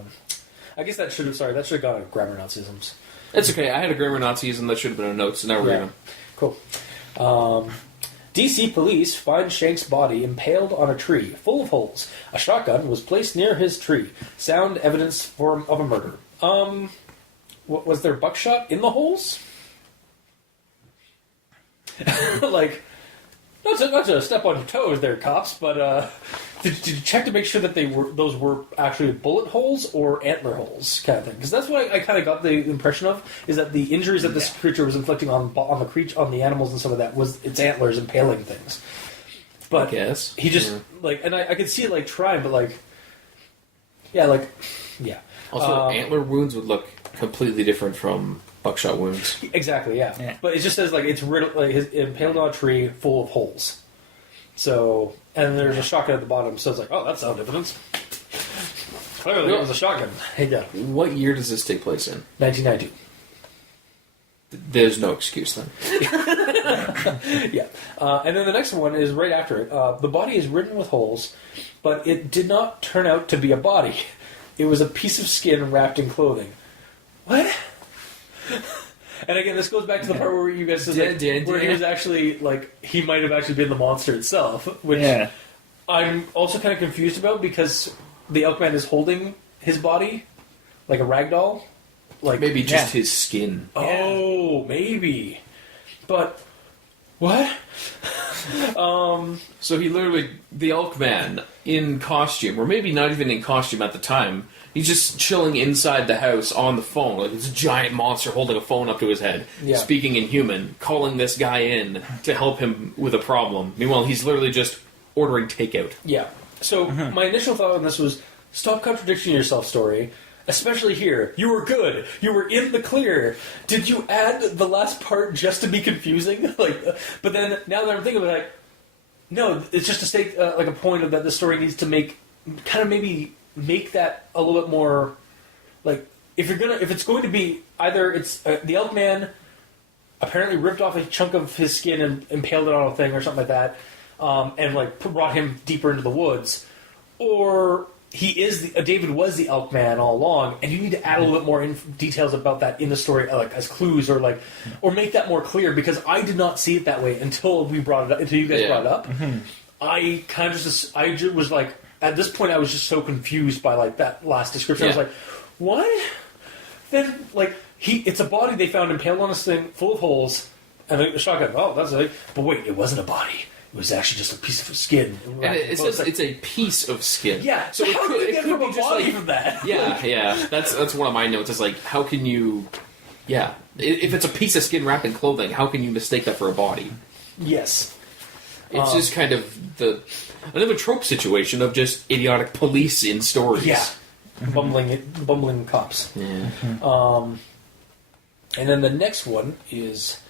I guess that should have gone to grammar Nazisms. It's okay. I had a grammar Nazism that should have been a note, so now we're even. Cool. DC police find Shank's body impaled on a tree, full of holes. A shotgun was placed near his tree. Sound evidence of a murder. Was there buckshot in the holes? Like, not to step on your toes there, cops, but did you check to make sure that those were actually bullet holes or antler holes, kind of thing? Because that's what I kind of got the impression of, is that the injuries that this creature was inflicting on the animals and some of that was its antlers impaling things. But I guess he just and I could see it like trying, but like, yeah. Also, antler wounds would look completely different from buckshot wounds. Exactly, yeah. But it just says like it's riddled, like his impaled on a tree full of holes. So, and there's a shotgun at the bottom, so it's like, oh, that's sound evidence. Clearly, it was a shotgun. Yeah. What year does this take place in? 1992. There's no excuse then. Yeah. And then the next one is right after it. The body is ridden with holes, but it did not turn out to be a body. It was a piece of skin wrapped in clothing. What? And again, this goes back to the part where you guys said where he yeah. was actually he might have actually been the monster itself, which I'm also kind of confused about because the Elkman is holding his body like a rag doll. Like maybe just his skin. Oh, maybe. But what? So he literally, the Elkman in costume, or maybe not even in costume at the time, he's just chilling inside the house on the phone. Like it's a giant monster holding a phone up to his head, speaking in human, calling this guy in to help him with a problem. Meanwhile, he's literally just ordering takeout. Yeah. So my initial thought on this was, stop contradicting yourself, story. Especially here. You were good. You were in the clear. Did you add the last part just to be confusing? But then, now that I'm thinking about it, no, it's just to state a point of that the story needs to make that a little bit more, if it's going to be, either it's the Elkman apparently ripped off a chunk of his skin and impaled it on a thing or something like that, and brought him deeper into the woods, or David was the Elkman all along, and you need to add a little bit more details about that in the story, as clues, or make that more clear, because I did not see it that way until you guys brought it up. Mm-hmm. I kind of was at this point I was just so confused by that last description. I was like, what? Then it's a body they found impaled on this thing full of holes, and the shotgun. Oh, that's it. But wait, it wasn't a body. It was actually just a piece of skin. And it says it's a piece of skin. Yeah, so how could you get from a body from that? Yeah. That's one of my notes. It's how can you... Yeah. If it's a piece of skin wrapped in clothing, how can you mistake that for a body? Yes. It's just kind of another trope situation of just idiotic police in stories. Yeah. Bumbling cops. Yeah. And then the next one is...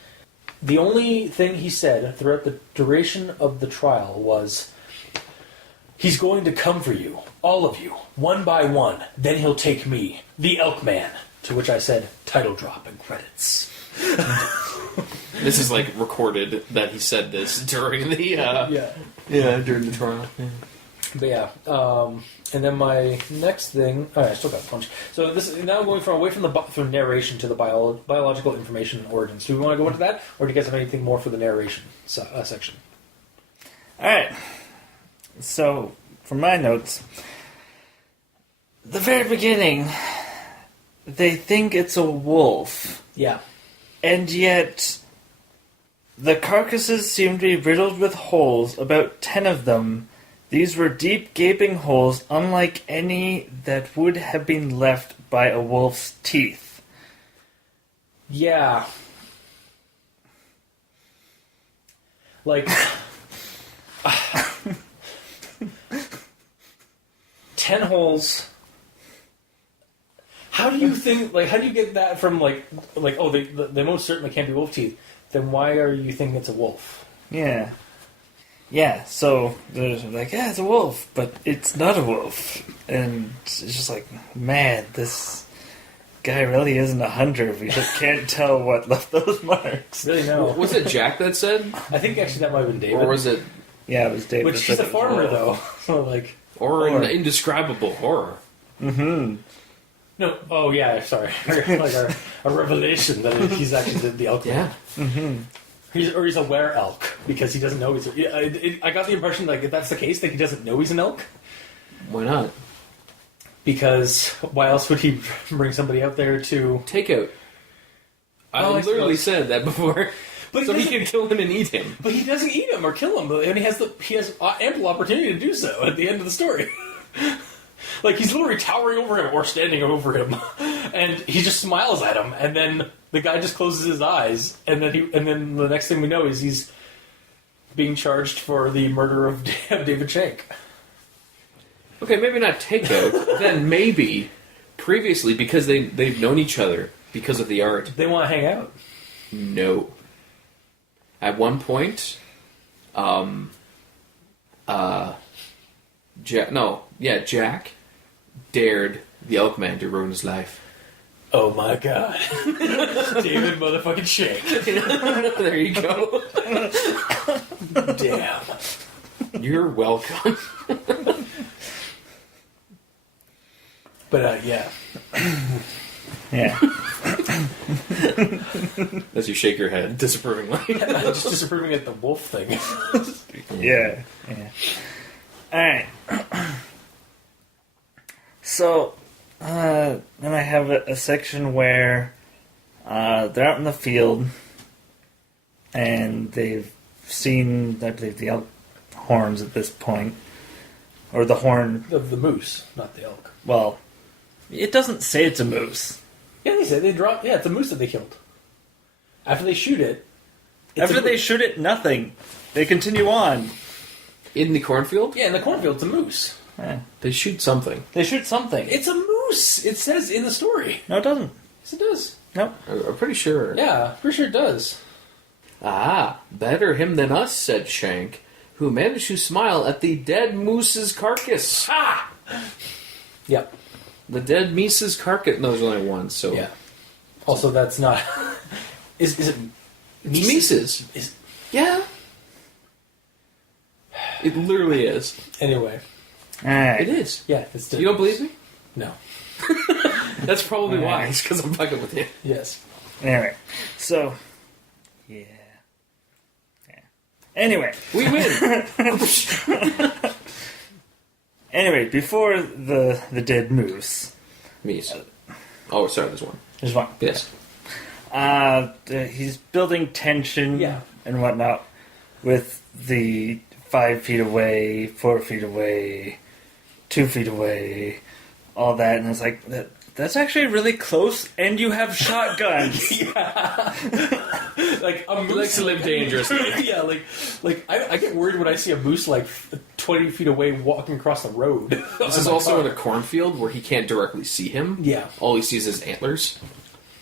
The only thing he said throughout the duration of the trial was, he's going to come for you, all of you, one by one. Then he'll take me, the Elkman. To which I said, title drop and credits. This is recorded that he said this during the during the trial. Yeah. But yeah, and then my next thing... Oh, I still got punched. So this is now going away from narration to the biological information and origins. Do we want to go into that, or do you guys have anything more for the narration section? All right. So, for my notes, the very beginning, they think it's a wolf. Yeah. And yet, the carcasses seem to be riddled with holes, about 10 of them. These were deep, gaping holes, unlike any that would have been left by a wolf's teeth. Yeah. 10 holes. How do you think, how do you get that from, they most certainly can't be wolf teeth. Then why are you thinking it's a wolf? Yeah. Yeah, so they're it's a wolf, but it's not a wolf. And it's just man, this guy really isn't a hunter if he just can't tell what left those marks. Really, no. Was it Jack that said? I think actually that might have been David. Or was it... Yeah, it was David. Which he's a farmer, though. So, Or an indescribable horror. Mm-hmm. No, oh yeah, sorry. a revelation that he's actually the elk. Yeah. Mm-hmm. He's a were-elk, because he doesn't know he's... I got the impression, if that's the case, that he doesn't know he's an elk. Why not? Because why else would he bring somebody out there to... Takeout. I literally said that before. But he can kill him and eat him. But he doesn't eat him or kill him, and he has ample opportunity to do so at the end of the story. He's literally towering over him or standing over him, and he just smiles at him, and then the guy just closes his eyes, and then the next thing we know is he's being charged for the murder of David Shank. Okay, maybe not takeout. Then maybe previously, because they've known each other because of the art. They want to hang out. No. At one point, Jack dared the Elkman to ruin his life. Oh my god. David motherfucking Shank. There you go. Damn. You're welcome. But, yeah. Yeah. As you shake your head disapprovingly. Just disapproving at the wolf thing. Yeah. Yeah. Alright. So, then I have a section where they're out in the field and they've seen, I believe, the elk horns at this point. Or the horn. The moose, not the elk. Well, it doesn't say it's a moose. Yeah, they said they dropped. Yeah, it's a moose that they killed. After they shoot it. After they shoot it, nothing. They continue on. In the cornfield? Yeah, in the cornfield, it's a moose. Yeah. They shoot something. They shoot something. It's a moose. It says in the story. No, it doesn't. Yes, it does. Nope. I'm pretty sure. Yeah, pretty sure it does. Ah, better him than us, said Shank, who managed to smile at the dead moose's carcass. Ah! Yep. The dead moose's carcass. No, there's only one, so... Yeah. Also, that's not... is it... It's Mises. Is... Yeah. It literally is. Anyway. Alright. It is. Yeah, it's... You don't believe me? No. That's probably why. Alright. It's because I'm fucking with you. Yes. Anyway. So. Yeah. Anyway. We win. Anyway, before the dead moose. Mies. Oh, sorry, there's one. There's one. Yes. He's building tension Yeah. and whatnot with the 5 feet away, 4 feet away, 2 feet away, all that, and it's like that's actually really close, and you have shotguns. Like a moose He likes to live dangerously. Yeah, like I get worried when I see a moose like 20 feet away walking across the road. This is also in a cornfield where he can't directly see him. Yeah. All he sees is antlers.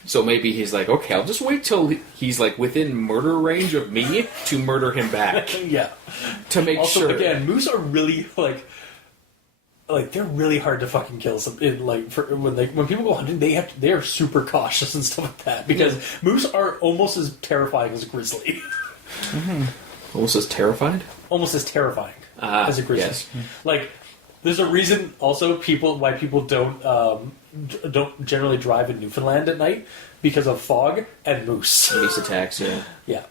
So maybe he's like, okay, I'll just wait till he's like within murder range of me to murder him back. Yeah. To make Also, sure. again, moose are really like they're really hard to fucking kill. When people go hunting, they are super cautious and stuff like that because moose are almost as terrifying as a grizzly. Almost as terrified? Almost as terrifying as a grizzly. Yes. Like, there's a reason also why people don't generally drive in Newfoundland at night because of fog and moose. Moose attacks, yeah. Yeah.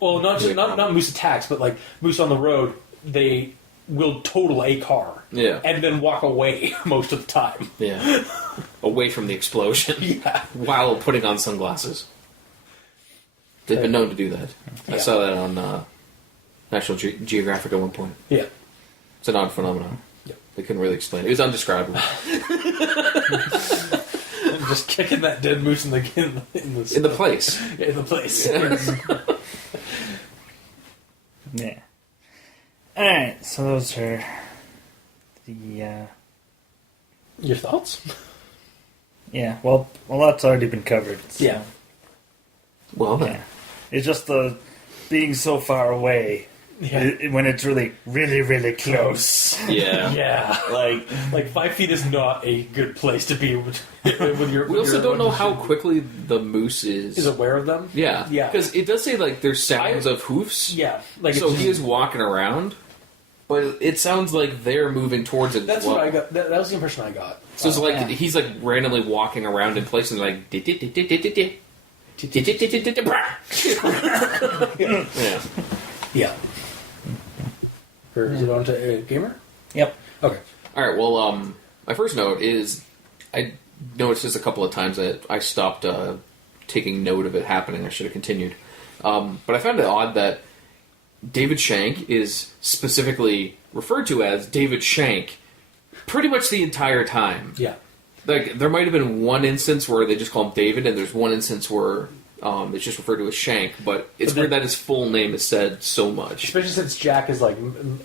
Well, not moose attacks, but like moose on the road, they will total a car. Yeah. And then walk away most of the time. Yeah. Away from the explosion. Yeah. While putting on sunglasses. They've been known to do that. I Yeah. saw that on National Geographic at one point. Yeah. It's an odd phenomenon. Yeah. They couldn't really explain it. It was undescribable. And just kicking that dead moose in the In the place. in the place. Yeah. Alright, so those are the, Your thoughts? yeah, well, that's already been covered. So, Yeah. Well, then. yeah. It's just the being so far away Yeah. when it's really, really, really close. Yeah. Yeah. Like 5 feet is not a good place to be when you're. We also don't know how quickly the moose is aware of them. Yeah. Yeah. Because it does say, like, there's sounds of hoofs. Yeah. Like So it's he is walking around, but it sounds like they're moving towards it That's as well. what I got. That was the impression I got. So it's like yeah. he's like randomly walking around in place and like yeah. Yeah. Or is it on to gamer? Yep. Okay. All right. Well, my first note is I noticed this a couple of times that I stopped taking note of it happening. I should have continued, but I found it odd that David Shank is specifically referred to as David Shank pretty much the entire time. Yeah. Like, there might have been one instance where they just call him David, and there's one instance where it's just referred to as Shank, but it's weird that his full name is said so much. Especially since Jack is like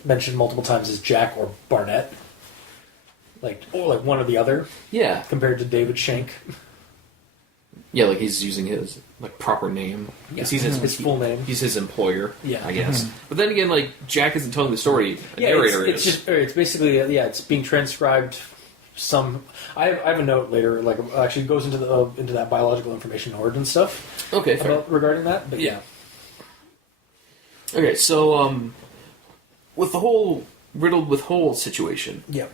mentioned multiple times as Jack or Barnett, or one or the other, Yeah. compared to David Shank. Yeah, like he's using his like proper name. Yeah. He's His full name. He's his employer, Yeah. I guess. But then again, like, Jack isn't telling the story. A Yeah, narrator it's is. just it's basically it's being transcribed. I have a note later, like actually goes into that biological information horde and stuff Okay, fair. regarding that. But yeah. Okay, so with the whole riddled with hole situation, Yeah.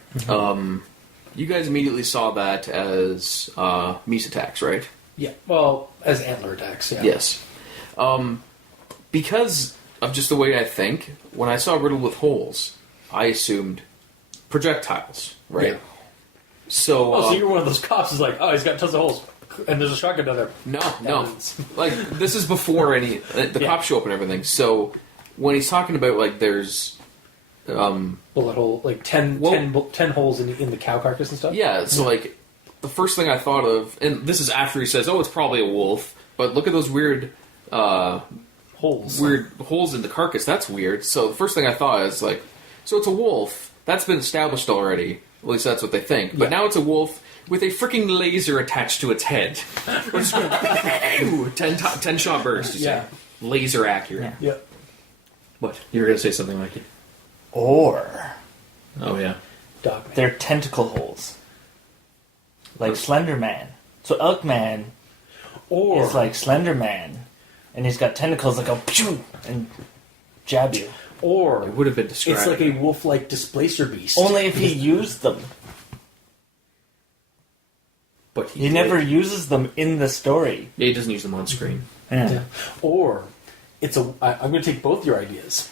you guys immediately saw that as meese attacks, right? Yeah. Well, as antler attacks. Yeah. Yes. Because of just the way I think, when I saw riddled with holes, I assumed projectiles, right? Yeah. So, So you're one of those cops who's like, oh, he's got tons of holes, and there's a shotgun down there. no. Like, this is before the cops show up and everything. So, when he's talking about, like, there's... bullet hole, like 10 holes in the cow carcass and stuff? Yeah, so, like, the first thing I thought of... And this is after he says, oh, it's probably a wolf. But look at those weird... holes. Weird holes in the carcass. That's weird. So, the first thing I thought is, like... So, it's a wolf. That's been established already. At least that's what they think. But now it's a wolf with a freaking laser attached to its head. Which is 10 shot burst, you say. Laser accurate. Yeah. What? You were going to say something like it? Or Oh, yeah. Dogman. they're tentacle holes. Like Slender Man. So Elkman is like Slender Man, and he's got tentacles that go pew and jab you. Or It would have been described. it's like a wolf-like displacer beast. Only if he used them. But He never uses them in the story. Yeah, he doesn't use them on screen. Yeah. Or it's I'm going to take both your ideas.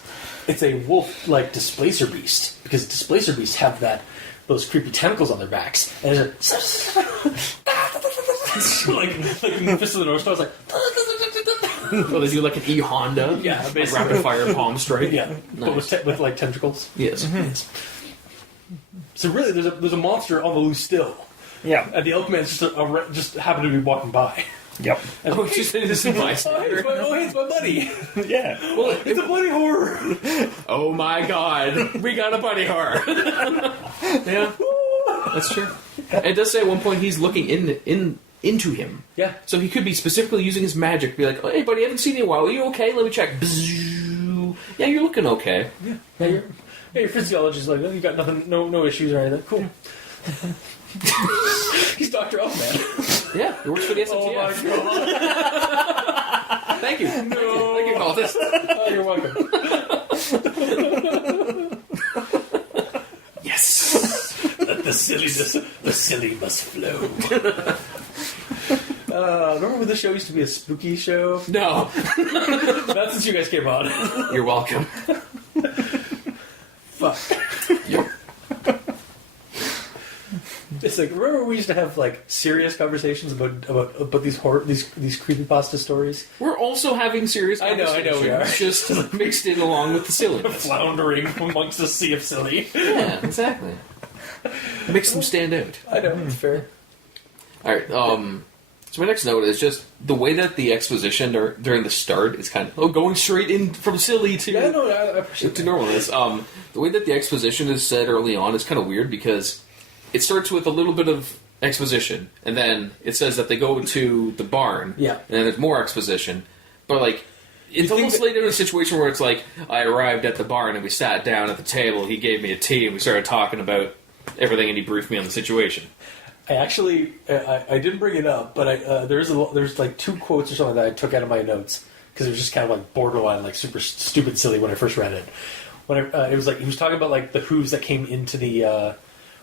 It's a wolf-like displacer beast, because displacer beasts have those creepy tentacles on their backs, and it's like Fist of the North Star. It's like Well, they do like an E-Honda. Yeah, like basically. rapid fire palm strike. yeah, but Nice. with like tentacles. Yes. Yes. So really, there's a monster on the loose still, Yeah. and the Elkman's just happened to be walking by. Yep. And Oh, just this is bystander. it's my buddy. Yeah. Well, It's a buddy horror. oh my god, we got a buddy horror. Yeah, that's true. It does say at one point he's looking into him. Yeah. So he could be specifically using his magic to be like, oh, hey buddy, I haven't seen you in a while. Are you okay? Let me check. Bzzz. Yeah, you're looking okay. Yeah, your physiologist like, oh, you got nothing, no issues or anything. Cool. He's Dr. Elkman. Yeah, he works for the SMTF. Oh my god. Thank you. No. Thank you, Cultist. Oh, you're welcome. Yes. Let the silly must flow. Remember when the show used to be a spooky show? No. Not since you guys came on. You're welcome. Fuck. Yep. It's like, remember we used to have like serious conversations about these these creepypasta stories? We're also having serious I know conversations. we are. Just mixed in along with the silliness. Floundering amongst a sea of silly. Yeah, exactly. Makes them stand out. I know, it's fair. Alright, so my next note is just the way that the exposition during the start is kind of going straight in from silly to Yeah, no, I appreciate to that. normalness. The way that the exposition is said early on is kind of weird because it starts with a little bit of exposition, and then it says that they go to the barn, Yeah. and then there's more exposition. But like, it's think almost laid out in a situation where it's like, I arrived at the barn and we sat down at the table. He gave me a tea and we started talking about everything, and he briefed me on the situation. I actually, I didn't bring it up, but there's like two quotes or something that I took out of my notes because it was just kind of like borderline, like super stupid silly when I first read it. It was like he was talking about like the hooves that came into the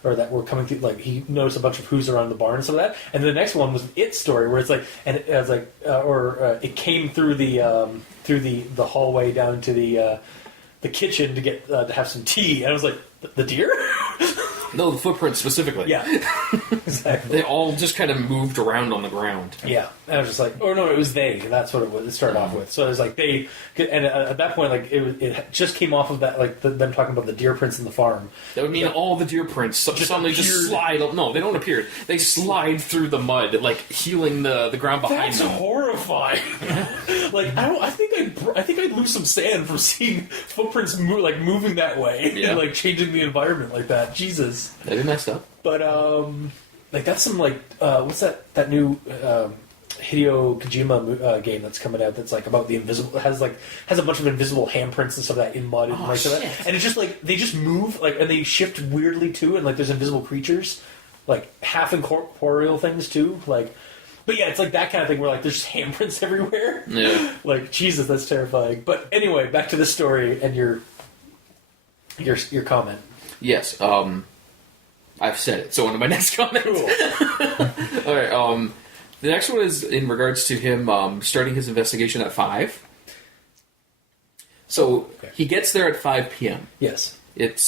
or that were coming through. Like he noticed a bunch of hooves around the barn and some of that. And then the next one was It story where it's like, and it was like, it came through the hallway down to the kitchen to get to have some tea. And I was like, the deer? No, the footprints specifically. Yeah, exactly. They all just kind of moved around on the ground. Yeah, and I was just like, oh no, it was they. That's what it was. It started off with. So it was like they, and at that point, like it just came off of that, like them talking about the deer prints in the farm. That would mean all the deer prints suddenly just appeared. slide. No, they don't appear. They slide through the mud, like healing the ground behind That's them. horrifying. Like I think I'd lose some sand from seeing footprints moving that way Yeah. and like changing the environment like that. Jesus. They messed up. But like that's some like what's that new Hideo Kojima game that's coming out that's like about the invisible has a bunch of invisible handprints and stuff like that in mud and like shit. that. And it's just like they just move like and they shift weirdly too, and like there's invisible creatures, like half incorporeal things too, like. But yeah, it's like that kind of thing where like there's just handprints everywhere. Yeah. Like Jesus, that's terrifying. But anyway, back to the story and your comment. Yes. I've said it. So on to my next comment. Cool. All right. The next one is in regards to him starting his investigation at 5. So he gets there at 5 p.m. Yes. At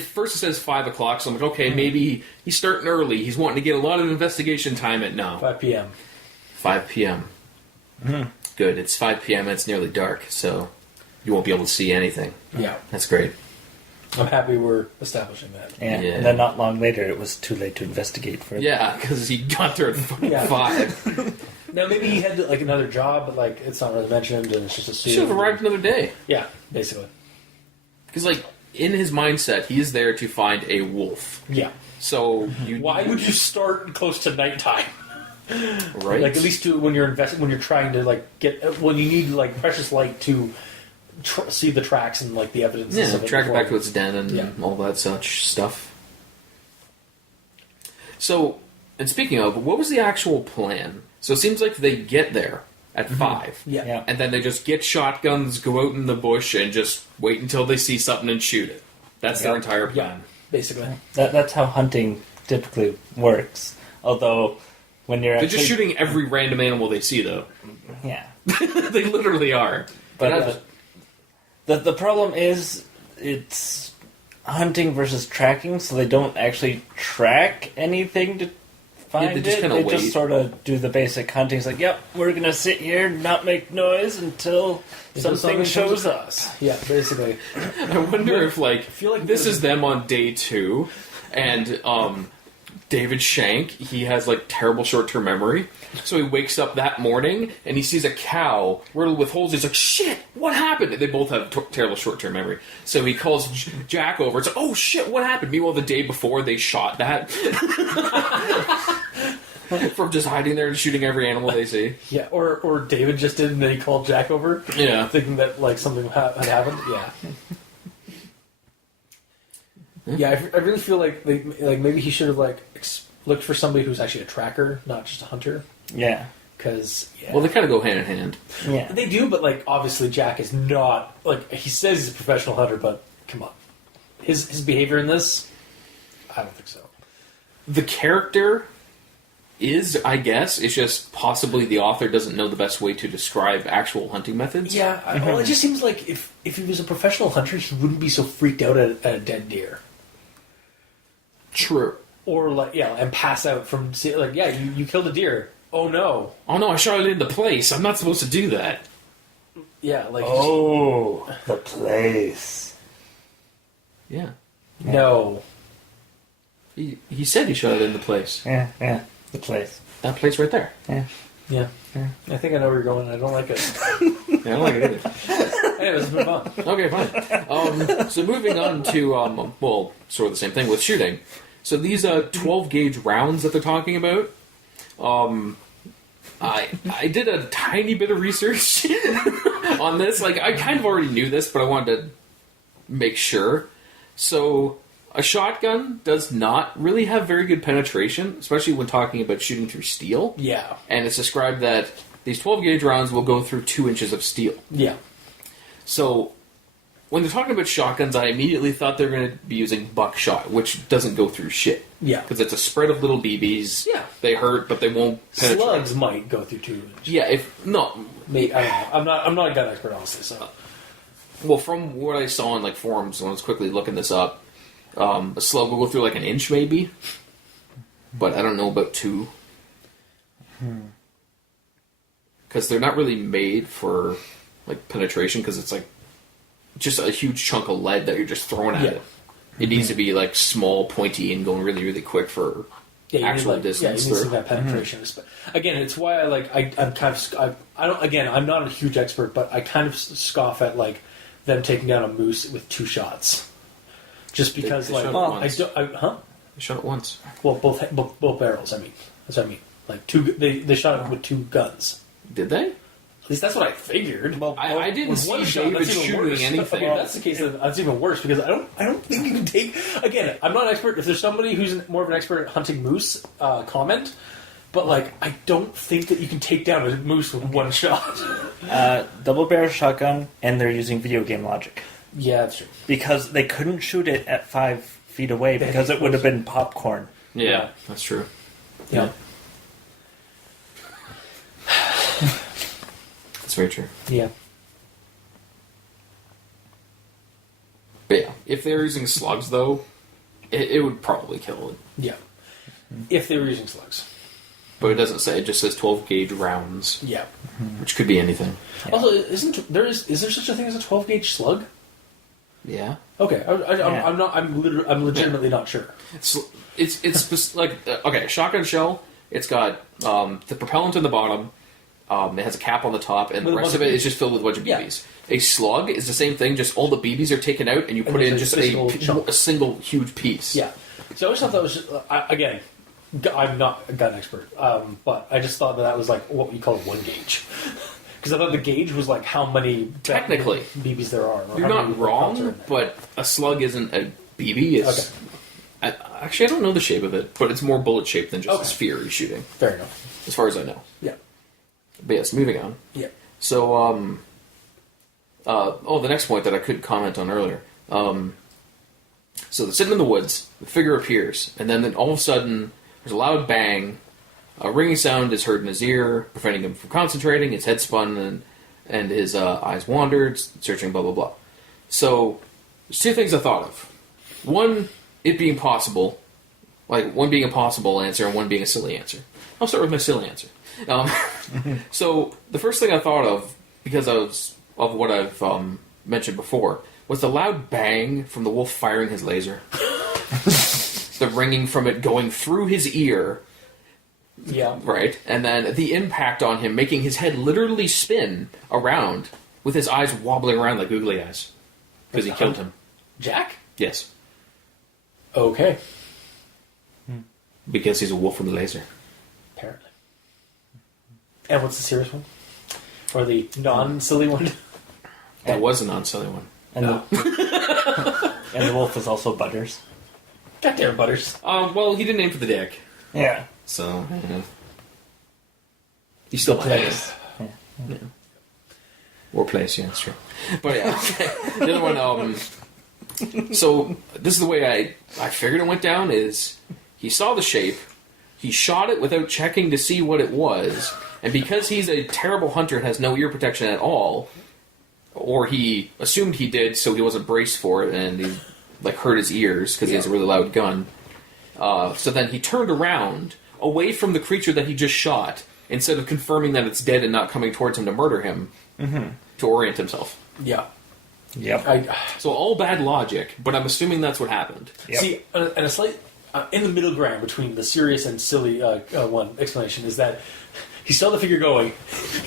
first it says 5 o'clock, so I'm like, okay, maybe he's starting early. He's wanting to get a lot of investigation time at now. 5 p.m. 5 p.m. Mm-hmm. Good. It's 5 p.m. and it's nearly dark, so you won't be able to see anything. Yeah. That's great. I'm happy we're establishing that. Yeah. Yeah. And then not long later, it was too late to investigate further. Yeah, because he got there at 5. Now, maybe he had like another job, but like it's not really mentioned, and it's just assumed. Should have arrived another day. Yeah, basically. Because, like, in his mindset, he is there to find a wolf. Yeah. So why would you start close to nighttime? Right. Like at least when you're when you're trying to like get when you need like precious light to see the tracks and like the evidence. Yeah, of it track it before. back to its den and all that such stuff. So, and speaking of, what was the actual plan? So it seems like they get there at 5. Yeah. And then they just get shotguns, go out in the bush, and just wait until they see something and shoot it. That's their entire plan. Basically. That's how hunting typically works. Although, when you're They're actually... just shooting every random animal they see, though. Yeah. They literally are. But the problem is, it's hunting versus tracking, so they don't actually track anything to find they just it. kinda They wait. just sort of do the basic hunting. It's like, yep, we're going to sit here and not make noise until something shows us. Yeah, basically. I wonder if, like, feel like this is them on day 2, and David Shank, he has, like, terrible short-term memory. So he wakes up that morning, and he sees a cow riddled with holes. He's like, shit, what happened? And they both have terrible short-term memory. So he calls Jack over. It's like, oh, shit, what happened? Meanwhile, the day before, they shot that. From just hiding there and shooting every animal they see. Yeah, or David just did, and then he called Jack over. Yeah. Thinking that like something had happened. Yeah. Yeah, I really feel like maybe he should have like looked for somebody who's actually a tracker, not just a hunter. Yeah. Because Well, they kind of go hand in hand. Yeah. they do, but like obviously Jack is not like he says he's a professional hunter, but come on, his behavior in this, I don't think so. The character is, I guess, it's just possibly the author doesn't know the best way to describe actual hunting methods. Yeah, well, it just seems like if he was a professional hunter, he wouldn't be so freaked out at a dead deer. True. Or like and pass out from like you killed a deer. Oh no. Oh no, I shot it into place. I'm not supposed to do that. Yeah, like Oh, the place. Yeah. no. He said he shot it into place. Yeah, the place. That place right there. Yeah. I think I know where you're going. I don't like it. Yeah, I don't like it either. Anyways, let's move on. Okay, fine. So moving on to, well, sort of the same thing with shooting. So these 12-gauge rounds that they're talking about, I did a tiny bit of research on this. Like, I kind of already knew this, but I wanted to make sure. So, a shotgun does not really have very good penetration, especially when talking about shooting through steel. Yeah. And it's described that these 12-gauge rounds will go through 2 inches of steel. Yeah. So, when they're talking about shotguns, I immediately thought they were going to be using buckshot, which doesn't go through shit. Yeah. Because it's a spread of little BBs. Yeah. They hurt, but they won't penetrate. Slugs might go through 2 inches. Yeah, Maybe, I don't know. I'm not a gun expert, honestly, so. Well, from what I saw on like forums when I was quickly looking this up, a slug will go through like an inch maybe, but I don't know about 2. Because they're not really made for like penetration, because it's like just a huge chunk of lead that you're just throwing at it. It needs to be like small, pointy, and going really, really quick for actual distance. Yeah, you need some of that penetration. Again, it's why I'm kind of I'm not a huge expert, but I kind of scoff at like them taking down a moose with 2 shots, just because They like shot it once. They shot it once. Well, both barrels. I mean, that's what I mean. Like 2, they shot it with 2 guns. Did they? At least that's what I figured. Well, I didn't with see one shot, David that's even shooting worse. anything. Okay, if that's the case, then that's even worse, because I don't think you can take. Again, I'm not an expert. If there's somebody who's more of an expert at hunting moose, comment. But like, I don't think that you can take down a moose with 1 shot. Double barrel shotgun, and they're using video game logic. Yeah, that's true. Because they couldn't shoot it at 5 feet away because it would have been popcorn. Yeah, that's true. Yeah. That's very true. Yeah. But yeah, if they're using slugs, though, it would probably kill it. Yeah. If they were using slugs. But it doesn't say. It just says 12 gauge rounds, Yeah. which could be anything. Yeah. Also, is there such a thing as a 12 gauge slug? Yeah. Okay, I'm legitimately not sure. It's like okay, shotgun shell. It's got the propellant in the bottom. It has a cap on the top, and With the a rest bunch of it of is just filled with a bunch of Yeah. BBs. A slug is the same thing. Just all the BBs are taken out, and you put there's in a just single chunk. a single huge piece. Yeah. So I always thought that was just, again, I'm not a gun expert, but I just thought that was like what we call a 1 gauge. Because I thought the gauge was like how many Technically. BBs there are. Or You're how not many pelts are in wrong, there. but a slug isn't a BB. It's actually I don't know the shape of it, but it's more bullet shaped than just a sphere you're shooting, Fair enough. as far as I know. Yeah. But yes, moving on. Yeah. So, the next point that I couldn't comment on earlier. So they're sitting in the woods, the figure appears, and then all of a sudden, there's a loud bang, a ringing sound is heard in his ear, preventing him from concentrating, his head spun, and his eyes wandered, searching, blah, blah, blah. So, there's two things I thought of. One, it being possible, like one being a possible answer and one being a silly answer. I'll start with my silly answer. So, the first thing I thought of, because of what I've mentioned before, was the loud bang from the wolf firing his laser. The ringing from it going through his ear, Yeah. right? And then the impact on him, making his head literally spin around, with his eyes wobbling around like googly eyes. Because he killed him. Jack? Yes. Okay. Because he's a wolf with a laser. Apparently. And what's the serious one? Or the non-silly one? That was a non-silly one. And, and the wolf is also Butters. Goddamn Butters. Well, he didn't aim for the dick. Yeah. So, he still plays. Yeah. Or plays, yeah, that's true. But yeah, the other one, so this is the way I figured it went down is he saw the shape, he shot it without checking to see what it was, and because he's a terrible hunter and has no ear protection at all, or he assumed he did so he wasn't braced for it and he like hurt his ears because he has a really loud gun, so then he turned around away from the creature that he just shot instead of confirming that it's dead and not coming towards him to murder him, to orient himself. Yeah. Yep. So all bad logic, but I'm assuming that's what happened. Yep. See, and a slight in the middle ground between the serious and silly one explanation is that he saw the figure going,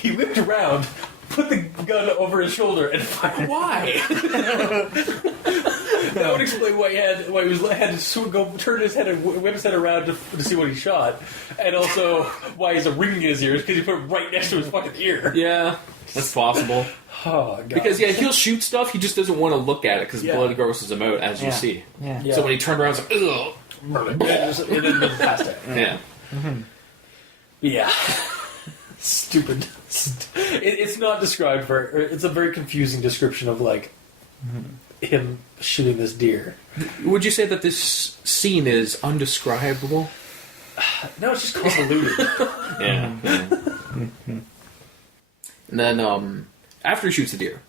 he whipped around, put the gun over his shoulder, and fired. Why? That would explain why he had to go turn his head and whip his head around to see what he shot, and also why he's a ringing in his ears because he put it right next to his fucking ear. Yeah, that's possible. Oh god. Because he'll shoot stuff, he just doesn't want to look at it because blood grosses him out, as you see. Yeah. Yeah. So when he turned around, it's like, ugh. Murder. And then passed out. Yeah. Yeah. Stupid. It's not described very. It's a very confusing description of like him shooting this deer. Would you say that this scene is undescribable? No, it's just convoluted. Yeah. And then after he shoots the deer,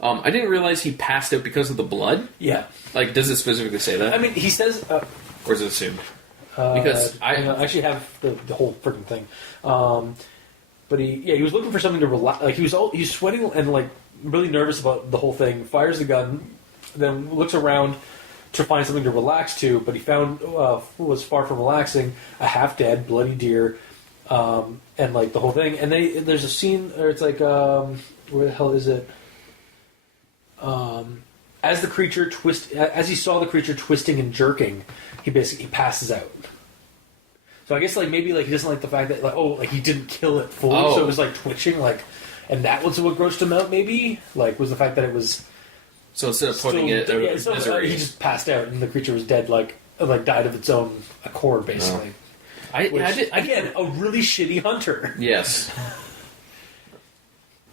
I didn't realize he passed out because of the blood. Yeah. Like, does it specifically say that? I mean, he says. Or is it assumed? Because I actually have the whole freaking thing. But he was looking for something to relax. Like he was sweating and like really nervous about the whole thing. Fires the gun, then looks around to find something to relax to. But he found was far from relaxing a half dead bloody deer, and like the whole thing. And there's a scene where it's like where the hell is it? As he saw the creature twisting and jerking, he passes out. So I guess like maybe like he doesn't like the fact that like he didn't kill it fully, so it was like twitching and that was what grossed him out. Maybe like was the fact that it was. So instead of putting it out of misery, he just passed out and the creature was dead, like died of its own accord, basically. Again, a really shitty hunter. Yes.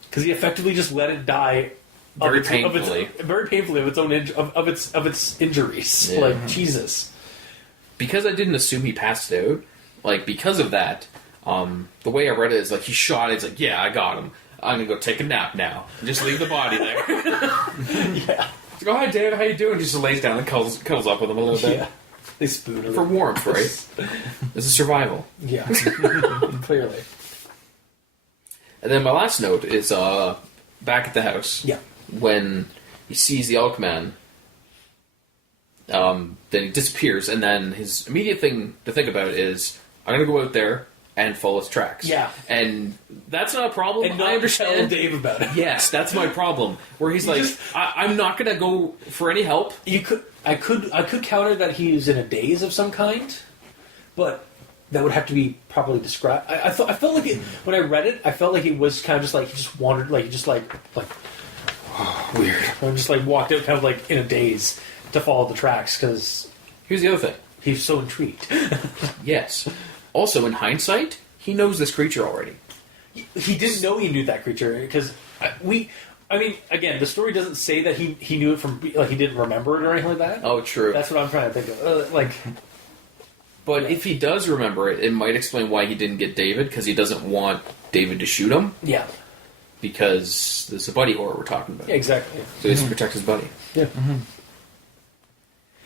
Because he effectively just let it die Very painfully. Very painfully of its own of its injuries. Yeah. Like Jesus. Because I didn't assume he passed out, like, because of that, the way I read it is, like, he shot it, it's like, yeah, I got him. I'm gonna go take a nap now. And just leave the body there. Yeah. It's like, oh, hi, Dave, how you doing? Just lays down and cuddles up with him a little bit. Yeah. They spoon her. For warmth, right? This is survival. Yeah. Clearly. And then my last note is, back at the house. Yeah. When he sees the Elkman, then he disappears, and then his immediate thing to think about is, I'm going to go out there and follow his tracks. Yeah. And that's not a problem. And not I understand. tell Dave about it. Yes, that's my problem. Where he's like, I'm not going to go for any help. I could counter that he's in a daze of some kind, but that would have to be properly described. I felt like it, when I read it, I felt like it was kind of just like he just wandered, like he just like weird. I just like walked out kind of like in a daze to follow the tracks because Here's the other thing. he's so intrigued. Yes. Also, in hindsight, he knows this creature already. He didn't know he knew that creature because I mean, again, the story doesn't say that he knew it from, like, he didn't remember it or anything like that. Oh, true. That's what I'm trying to think of. But if he does remember it, it might explain why he didn't get David, because he doesn't want David to shoot him, Yeah. because there's a buddy horror we're talking about. Yeah, exactly. So he has to protect his buddy. Yeah.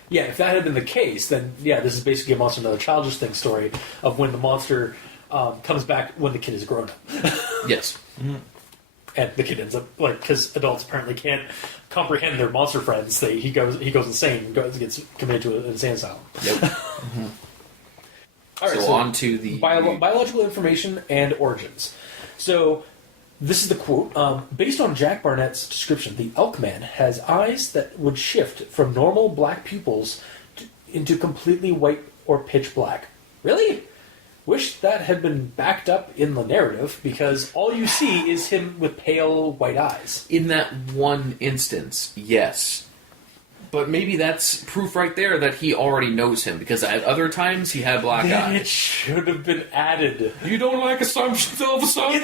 Yeah, if that had been the case, then, yeah, this is basically a Monster Another Childish Thing story of when the monster comes back when the kid is grown up. Yes. And the kid ends up, like, because adults apparently can't comprehend their monster friends, he goes insane and gets committed to an insane asylum. Yep. All right, so on to the... biological information and origins. So, this is the quote. Based on Jack Barnett's description, the Elkman has eyes that would shift from normal black pupils into completely white or pitch black. Really? Wish that had been backed up in the narrative, because all you see is him with pale white eyes. In that one instance, yes. But maybe that's proof right there that he already knows him, because at other times he had black Then eyes. it should have been added. You don't like assumptions all of a sudden?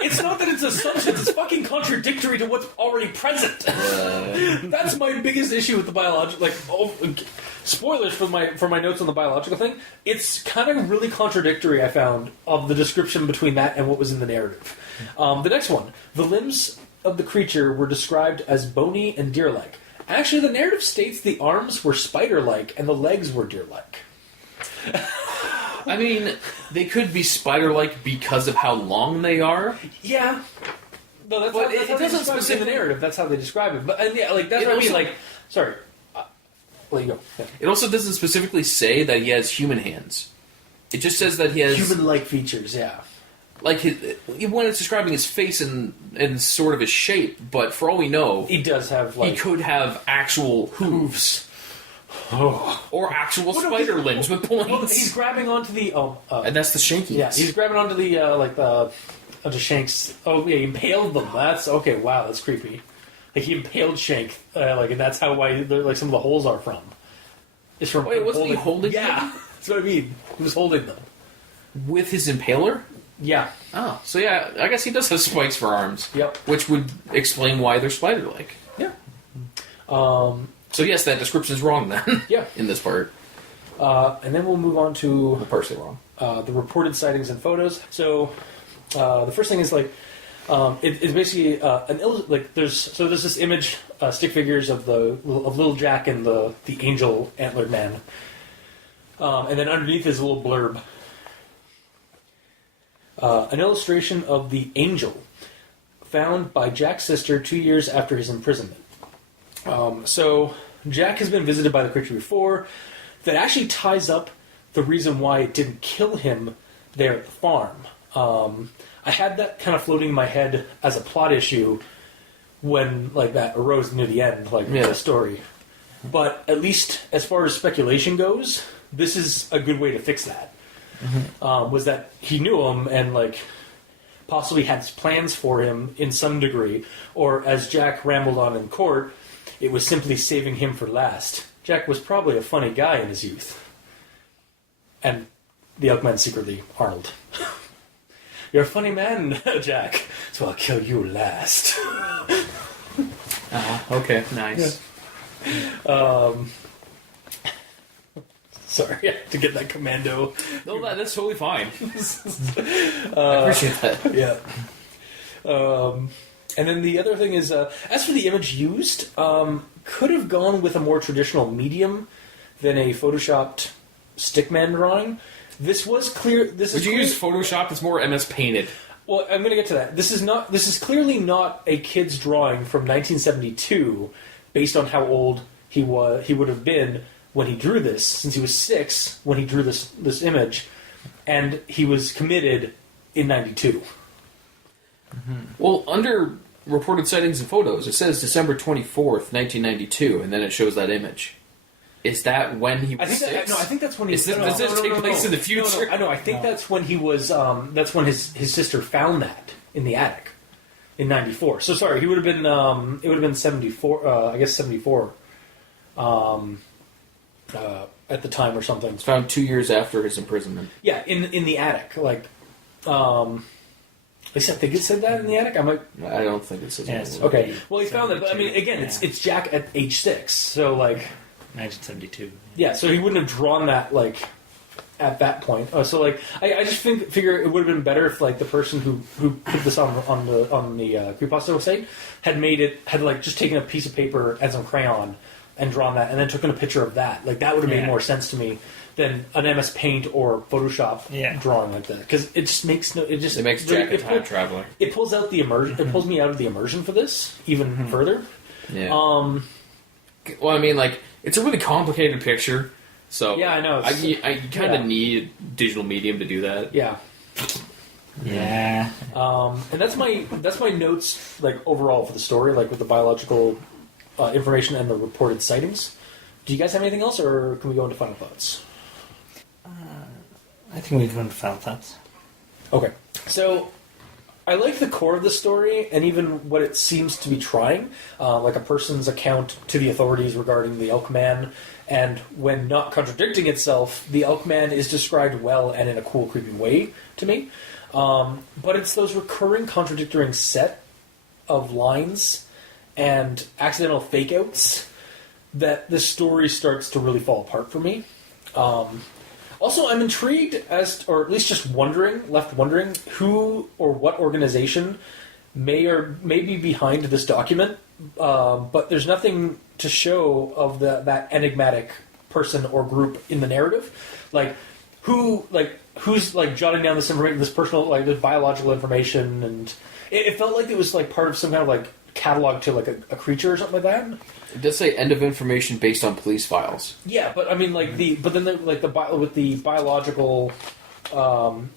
It's not that it's assumptions, it's fucking contradictory to what's already present. That's my biggest issue with the biological, spoilers for my notes on the biological thing. It's kind of really contradictory, I found, of the description between that and what was in the narrative. The next one. The limbs of the creature were described as bony and deer-like. Actually, the narrative states the arms were spider-like and the legs were deer-like. I mean, they could be spider-like because of how long they are. Yeah. No, that's But how, that's it how they doesn't describe it in the specifically- narrative. That's how they describe it. But and yeah, like that's It what I mean. also- Like, sorry, let you go. Yeah. It also doesn't specifically say that he has human hands. It just says that he has... Human-like features. Yeah. Like, when it's describing his face and sort of his shape, but for all we know, He does have he like could have actual hooves. Oh. Or actual Well, no, spider he's- limbs with Well, points. he's grabbing onto the And that's the shankiness. yeah, he's grabbing onto the onto Shank's. Oh yeah, he impaled them. That's okay. Wow, that's creepy. Like he impaled Shank, and that's how why like some of the holes are from. It's from. Wait, wasn't he holding Yeah, them? that's what I mean. He was holding them. With his impaler? Yeah. Oh, so yeah, I guess he does have spikes for arms. Yep. Which would explain why they're spider-like. Yeah. So yes, that description's wrong then. Yeah. In this part. And then we'll move on to Partially wrong. the reported sightings and photos. So the first thing is it's basically there's this image, stick figures of little Jack and the angel antlered man, and then underneath is a little blurb, an illustration of the angel found by Jack's sister 2 years after his imprisonment. So Jack has been visited by the creature before. That actually ties up the reason why it didn't kill him there at the farm. I had that kind of floating in my head as a plot issue when that arose near the end, the story. But at least as far as speculation goes, this is a good way to fix that. Mm-hmm. Was that he knew him and possibly had plans for him in some degree, or as Jack rambled on in court, it was simply saving him for last. Jack was probably a funny guy in his youth. And the Elkman secretly Arnold. You're a funny man, Jack, so I'll kill you last. Okay, nice. Sorry, I had to get that commando. No, that's totally fine. I appreciate that. Yeah. And then the other thing is, as for the image used, could have gone with a more traditional medium than a photoshopped stickman drawing. This was clear. Would you use Photoshop? It's more MS Painted. Well, I'm going to get to that. This is clearly not a kid's drawing from 1972, based on how old he would have been when he drew this, since he was 6 when he drew this image, and he was committed in 92. Well, under reported sightings and photos, it says December 24th, 1992, and then it shows that image. Is that when he was 6? I think that's when he... Does this take place in the future? No, I think that's when he was... that's when his sister found that in the attic in 94. So, sorry, he would have been... it would have been 74... I guess 74 at the time or something. It's found 2 years after his imprisonment. Yeah, in the attic. Like... at least I think it said that in the attic. I don't think it says that. Okay. Well, he found that, but I mean, again, it's Jack at age 6, so like... 1972. Yeah, so he wouldn't have drawn that, like, at that point. So, like, I just figure it would have been better if, like, the person who put this on the Creepypasta site had like just taken a piece of paper and some crayon and drawn that, and then taken a picture of that. Like, that would have made more sense to me than an MS Paint or Photoshop drawing like that, because it just makes no. It makes Jack a time traveler. It pulls out the immersion. It pulls me out of the immersion for this even further. Yeah. Well, I mean, like, it's a really complicated picture, so yeah, I know. I kind of need digital medium to do that. Yeah. Yeah. And that's my notes, like, overall for the story, like with the biological information and the reported sightings. Do you guys have anything else, or can we go into final thoughts? I think we can go into final thoughts. Okay. So, I like the core of the story, and even what it seems to be trying, like a person's account to the authorities regarding the Elkman, and when not contradicting itself, the Elkman is described well and in a cool, creepy way to me. But it's those recurring contradictory set of lines and accidental fake-outs that the story starts to really fall apart for me. Also, I'm intrigued or at least just left wondering who or what organization may be behind this document, but there's nothing to show of that enigmatic person or group in the narrative. Like, who's like jotting down this information, this personal, like, this biological information, and it felt like it was like part of some kind of like catalog to like a creature or something like that. It does say end of information based on police files. Yeah, but I mean, like with the biological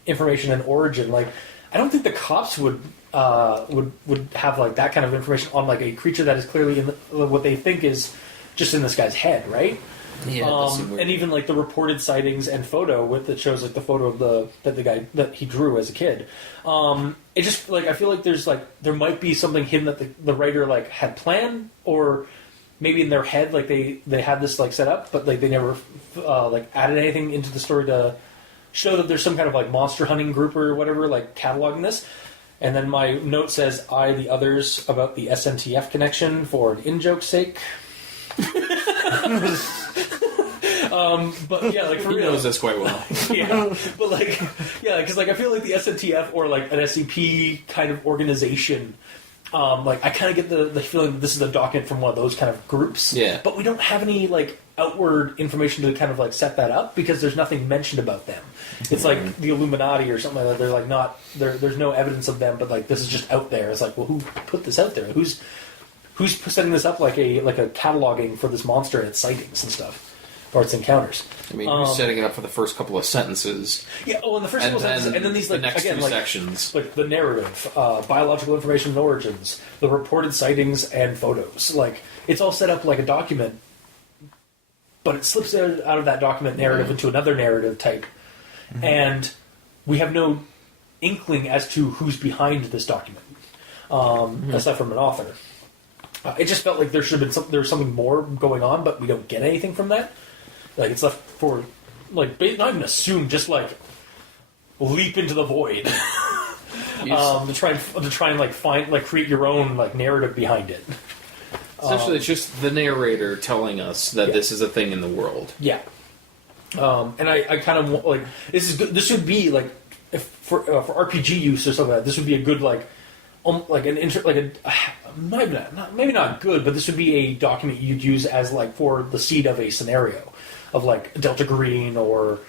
information and origin, like, I don't think the cops would have like that kind of information on like a creature that is clearly in what they think is just in this guy's head, right? Yeah, and even like the reported sightings and photo that shows like the photo of the guy that he drew as a kid. It just, like, I feel like there might be something hidden that the writer like had planned, or maybe in their head, like they had this like set up, but like they never like added anything into the story to show that there's some kind of like monster hunting group or whatever like cataloging this. And then my note says, "I the others about the SNTF connection for an in-joke's sake." But yeah, like, for he real, knows this quite well. Yeah, but like, yeah, because like I feel like the SNTF or like an SCP kind of organization, like I kind of get the feeling that this is a document from one of those kind of groups. Yeah, but we don't have any like outward information to kind of like set that up, because there's nothing mentioned about them. It's like the Illuminati or something like that. They're like not there's no evidence of them, but like this is just out there. It's like, well, who put this out there? Who's setting this up like a cataloging for this monster and its sightings and stuff, or its encounters? I mean, who's setting it up for the first couple of sentences? Yeah. Oh, and the first couple of sentences, and then these like the next again, two like, sections, like the narrative, biological information and origins, the reported sightings and photos. Like, it's all set up like a document, but it slips out of that document narrative into another narrative type, and we have no inkling as to who's behind this document, aside from an author. It just felt like there should have been there was something more going on, but we don't get anything from that. Like, it's left for, like, not even assume, just like leap into the void to try and like find, like, create your own like narrative behind it. Essentially, it's just the narrator telling us that this is a thing in the world. Yeah. And I kind of like this is good. This would be like if for RPG use or something like that. This would be a good like maybe not good, but this would be a document you'd use as like for the seed of a scenario of like Delta Green or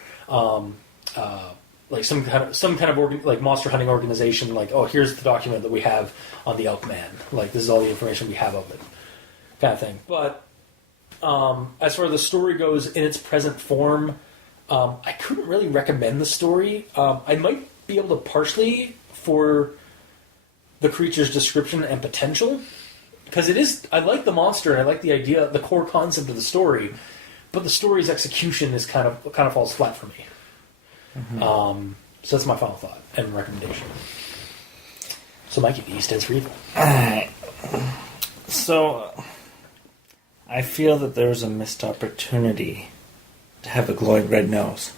like some kind of like monster hunting organization. Like, oh, here's the document that we have on the Elkman. Like, this is all the information we have of it, kind of thing. But as far as the story goes in its present form, I couldn't really recommend the story. I might be able to partially for the creature's description and potential, because it is. I like the monster and I like the idea, the core concept of the story, but the story's execution is kind of falls flat for me. Mm-hmm. So that's my final thought and recommendation. So, Mikey, the stands for evil. Alright. So, I feel that there was a missed opportunity to have a glowing red nose.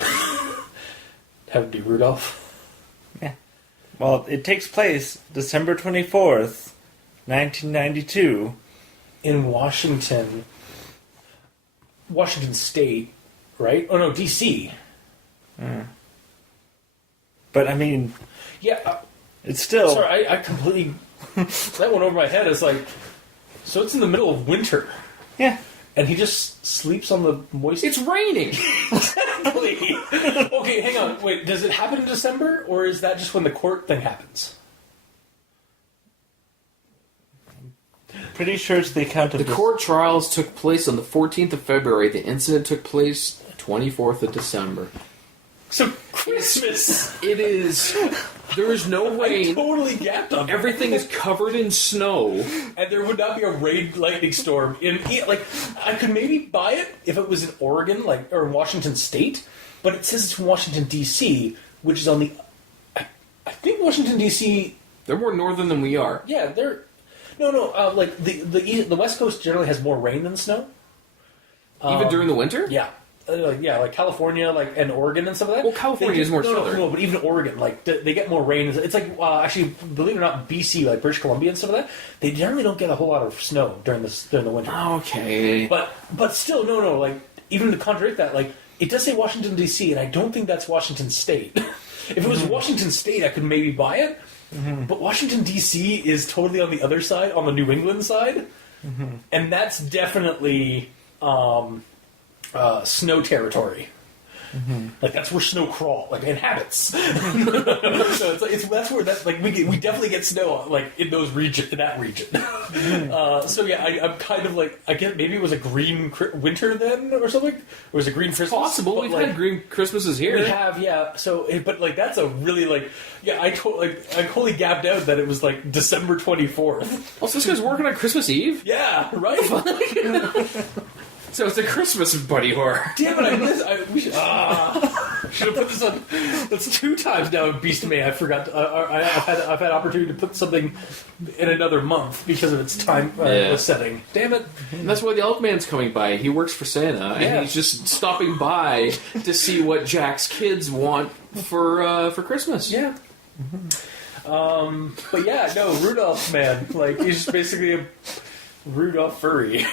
Have it be Rudolph. Yeah. Well, it takes place December 24th, 1992. In Washington State, right? Oh, no, D.C. But, I mean... Yeah. It's still... Sorry, I completely... that went over my head. It's like... So it's in the middle of winter. Yeah. And he just sleeps on the moist... It's raining! Exactly! Okay, hang on. Wait, does it happen in December? Or is that just when the court thing happens? Pretty sure it's the account of... The court trials took place on the 14th of February. The incident took place 24th of December. So Christmas! It is... There is no I rain. totally gapped on that. Everything is covered in snow. And there would not be a lightning storm in... Like, I could maybe buy it if it was in Oregon, like, or in Washington State, but it says it's in Washington, D.C., which is on the... I think Washington, D.C... They're more northern than we are. Yeah, they're... No, like, the West Coast generally has more rain than snow. Even during the winter? Yeah. Like California, like, and Oregon and stuff like that. Well, California is more southern. No, but even Oregon, like, they get more rain. It's like, actually, believe it or not, BC, like British Columbia and stuff like that, they generally don't get a whole lot of snow during the winter. Okay. But still, no, like, even to contradict that, like, it does say Washington, D.C., and I don't think that's Washington State. If it was Washington State, I could maybe buy it. Mm-hmm. But Washington, D.C. is totally on the other side, on the New England side. Mm-hmm. And that's definitely snow territory. Mm-hmm. Like, that's where snow crawl, like, inhabits. So that's where we definitely get snow, like, in that region. Mm-hmm. So yeah, I'm kind of like, I guess maybe it was a green winter then or something. Or was it green Christmas? Possible. We've had green Christmases here. We have, yeah. So, but like, that's a really like, yeah. I totally gapped out that it was like December 24th. Also, this guy's working on Christmas Eve. Yeah, right. So it's a Christmas buddy horror. Damn it! We should have put this on. That's 2 times now. Beast May. I forgot. I've had opportunity to put something in another month because of its time setting. Damn it! And that's why the Elkman's coming by. He works for Santa, and he's just stopping by to see what Jack's kids want for Christmas. Yeah. Mm-hmm. But yeah, no, Rudolph, man. Like, he's just basically a Rudolph furry.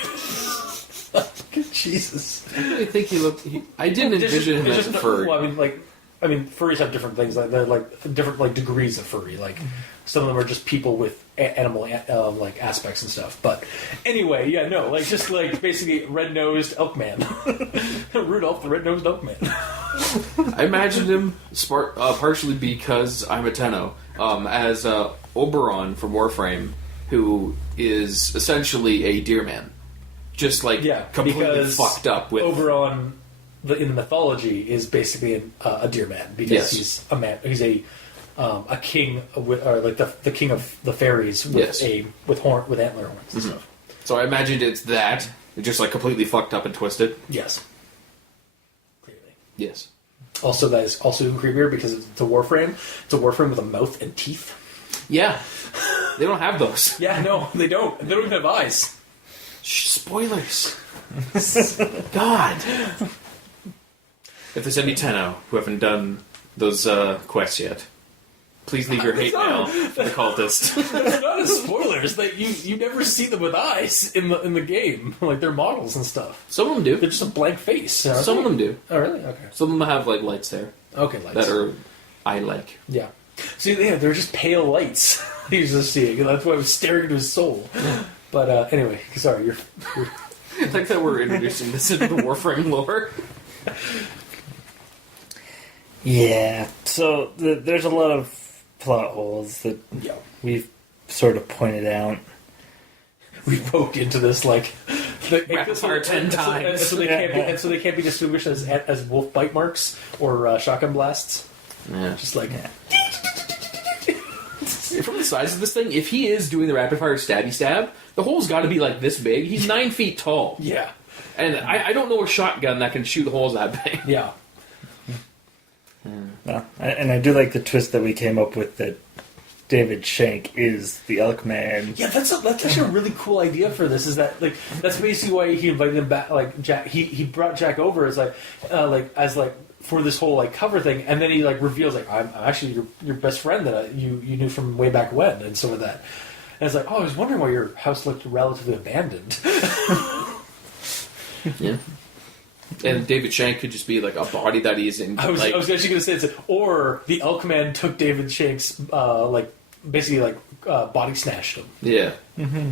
Jesus. I really think he looked... I didn't envision him as a furry. Well, I mean, furries have different things. Like, they're like different like degrees of furry. Like, some of them are just people with animal like aspects and stuff. But anyway, yeah, no, like just like basically red-nosed Elkman, Rudolph the red-nosed Elkman. I imagined him partially because I'm a Tenno as Oberon from Warframe, who is essentially a deer man. Just like completely fucked up with Oberon in the mythology is basically a deer man because he's a man. He's a king or like the king of the fairies with with antler horns and stuff. So I imagined it's that just like completely fucked up and twisted. Yes, clearly. Yes. Also, that is also even creepier because it's a Warframe. It's a Warframe with a mouth and teeth. Yeah, they don't have those. Yeah, no, they don't. They don't even have eyes. Spoilers. God. If there's any Tenno who haven't done those quests yet, Please leave your hate mail for the cultist. It's not as spoilers. Like you never see them with eyes in the game, like they're models and stuff. Some of them do. They're just a blank face. Aren't Some they? of them do. Oh, really? Okay. Some of them have like lights there Okay, lights. that are eye-like. Yeah. See, yeah, they're just pale lights. He's just seeing, and that's why I was staring into his soul. But anyway, sorry, you're I like that we're introducing this into the Warframe lore. Yeah. So there's a lot of plot holes that yeah. we've sort of pointed out. We broke into this like Rapid fire 10 times. so they can't be distinguished as wolf bite marks or shotgun blasts. Yeah. Just like From the size of this thing, if he is doing the rapid fire stabby stab, the hole's got to be like this big. He's 9 feet tall. yeah, And I don't know a shotgun that can shoot holes that big. yeah. Well, and I do like the twist that we came up with that David Shank is the Elkman. Yeah, that's actually a really cool idea for this. Is that like that's basically why he invited him back? Like Jack, he brought Jack over as for this whole like cover thing, and then he like reveals like I'm actually your best friend that you knew from way back when, and some of that. And it's like, oh, I was wondering why your house looked relatively abandoned. Yeah. And David Shank could just be like a body that he's in. I was actually going to say it's or the Elkman took David Shank's body snatched him. Yeah. Mm-hmm.